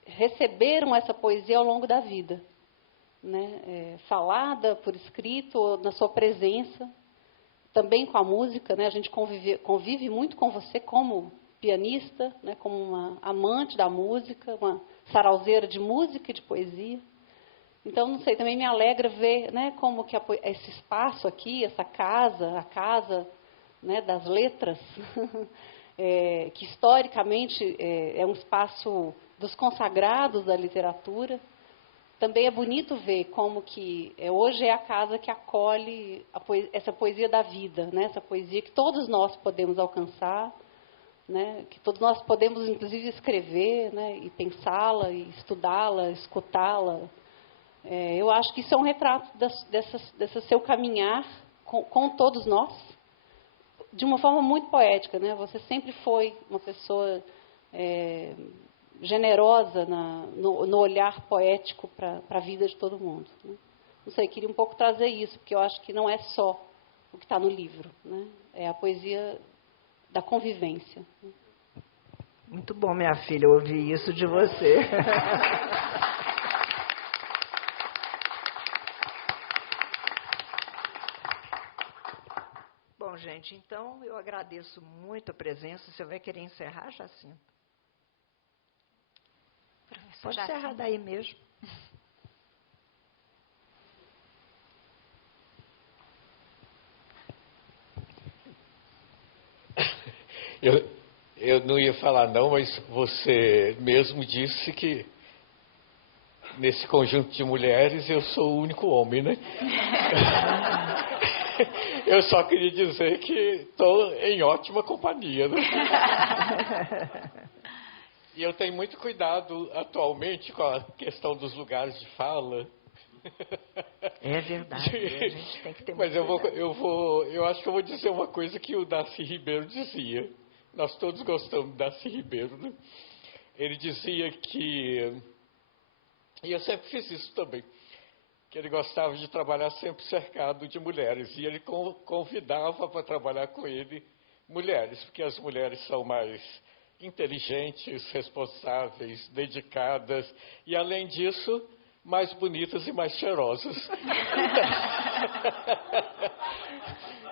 receberam essa poesia ao longo da vida, né? Falada por escrito, ou na sua presença, também com a música, né? A gente convive muito com você como pianista, né? Como uma amante da música, uma sarauzeira de música e de poesia. Então, não sei, também me alegra ver, né, como que esse espaço aqui, essa casa, a casa, né, das letras, que historicamente é um espaço dos consagrados da literatura. Também é bonito ver como que hoje é a casa que acolhe essa poesia da vida, né, essa poesia que todos nós podemos alcançar, né, que todos nós podemos, inclusive, escrever, né, e pensá-la, e estudá-la, escutá-la. Eu acho que isso é um retrato desse seu caminhar com todos nós, de uma forma muito poética, né? Você sempre foi uma pessoa generosa no olhar poético para a vida de todo mundo, né? Não sei, queria um pouco trazer isso, porque eu acho que não é só o que está no livro, né? É a poesia da convivência. Muito bom, minha filha, ouvir isso de você. Bom, gente, então eu agradeço muito a presença. Você vai querer encerrar, Jacinto? Pode encerrar daí mesmo. Eu não ia falar não, mas você mesmo disse que nesse conjunto de mulheres eu sou o único homem, né? Eu só queria dizer que estou em ótima companhia, né? E eu tenho muito cuidado atualmente com a questão dos lugares de fala. É verdade, a gente tem que ter muito cuidado. Mas eu acho que eu vou dizer uma coisa que o Darcy Ribeiro dizia. Nós todos gostamos do Darcy Ribeiro, né? Ele dizia que, e eu sempre fiz isso também, que ele gostava de trabalhar sempre cercado de mulheres. E ele convidava para trabalhar com ele mulheres, porque as mulheres são mais inteligentes, responsáveis, dedicadas e, além disso, mais bonitas e mais cheirosas.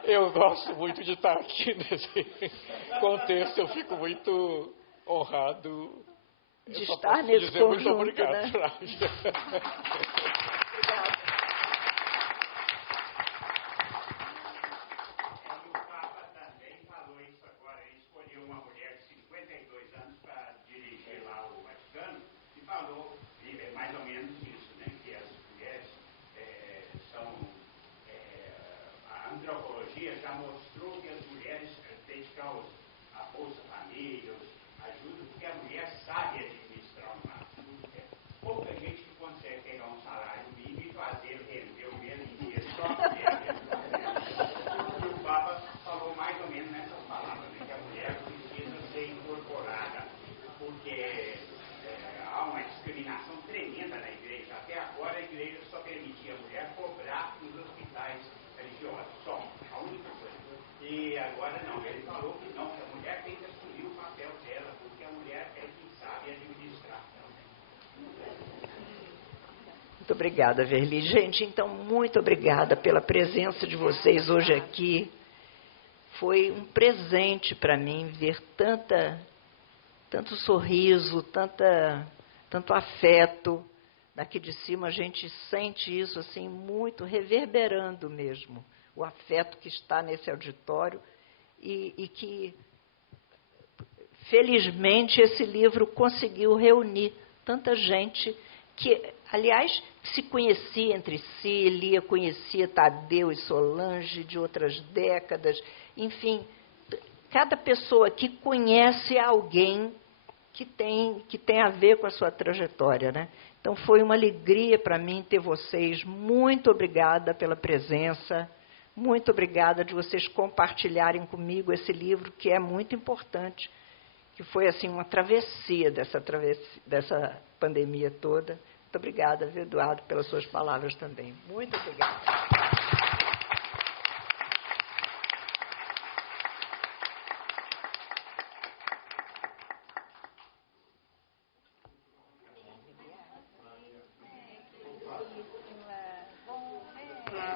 Eu gosto muito de estar aqui nesse contexto, eu fico muito honrado de estar nesse conjunto, muito obrigado, né? Obrigado. mostrou que as mulheres dedicar a Bolsa Família, ajuda, porque a mulher sabe administrar o máximo. Pouca gente que consegue pegar um salário mínimo e fazer render o mês inteiro, só a mulher. E o Papa falou mais ou menos nessas palavras, né, que a mulher precisa ser incorporada, porque há uma discriminação tremenda na igreja. Até agora a igreja só permitia a mulher cobrar nos hospitais religiosos, só, a única coisa. E agora não, ele falou que não, que a mulher tem que assumir o papel dela, porque a mulher é quem sabe administrar. Muito obrigada, Verli. Gente, então, muito obrigada pela presença de vocês hoje aqui. Foi um presente para mim ver tanto sorriso, tanto afeto. Daqui de cima a gente sente isso assim muito reverberando mesmo, o afeto que está nesse auditório e que, felizmente, esse livro conseguiu reunir tanta gente que, aliás, se conhecia entre si, conhecia Tadeu e Solange de outras décadas, enfim, cada pessoa que conhece alguém que tem a ver com a sua trajetória, né? Então, foi uma alegria para mim ter vocês. Muito obrigada pela presença. Muito obrigada de vocês compartilharem comigo esse livro, que é muito importante, que foi assim uma travessia dessa pandemia toda. Muito obrigada, Eduardo, pelas suas palavras também. Muito obrigada.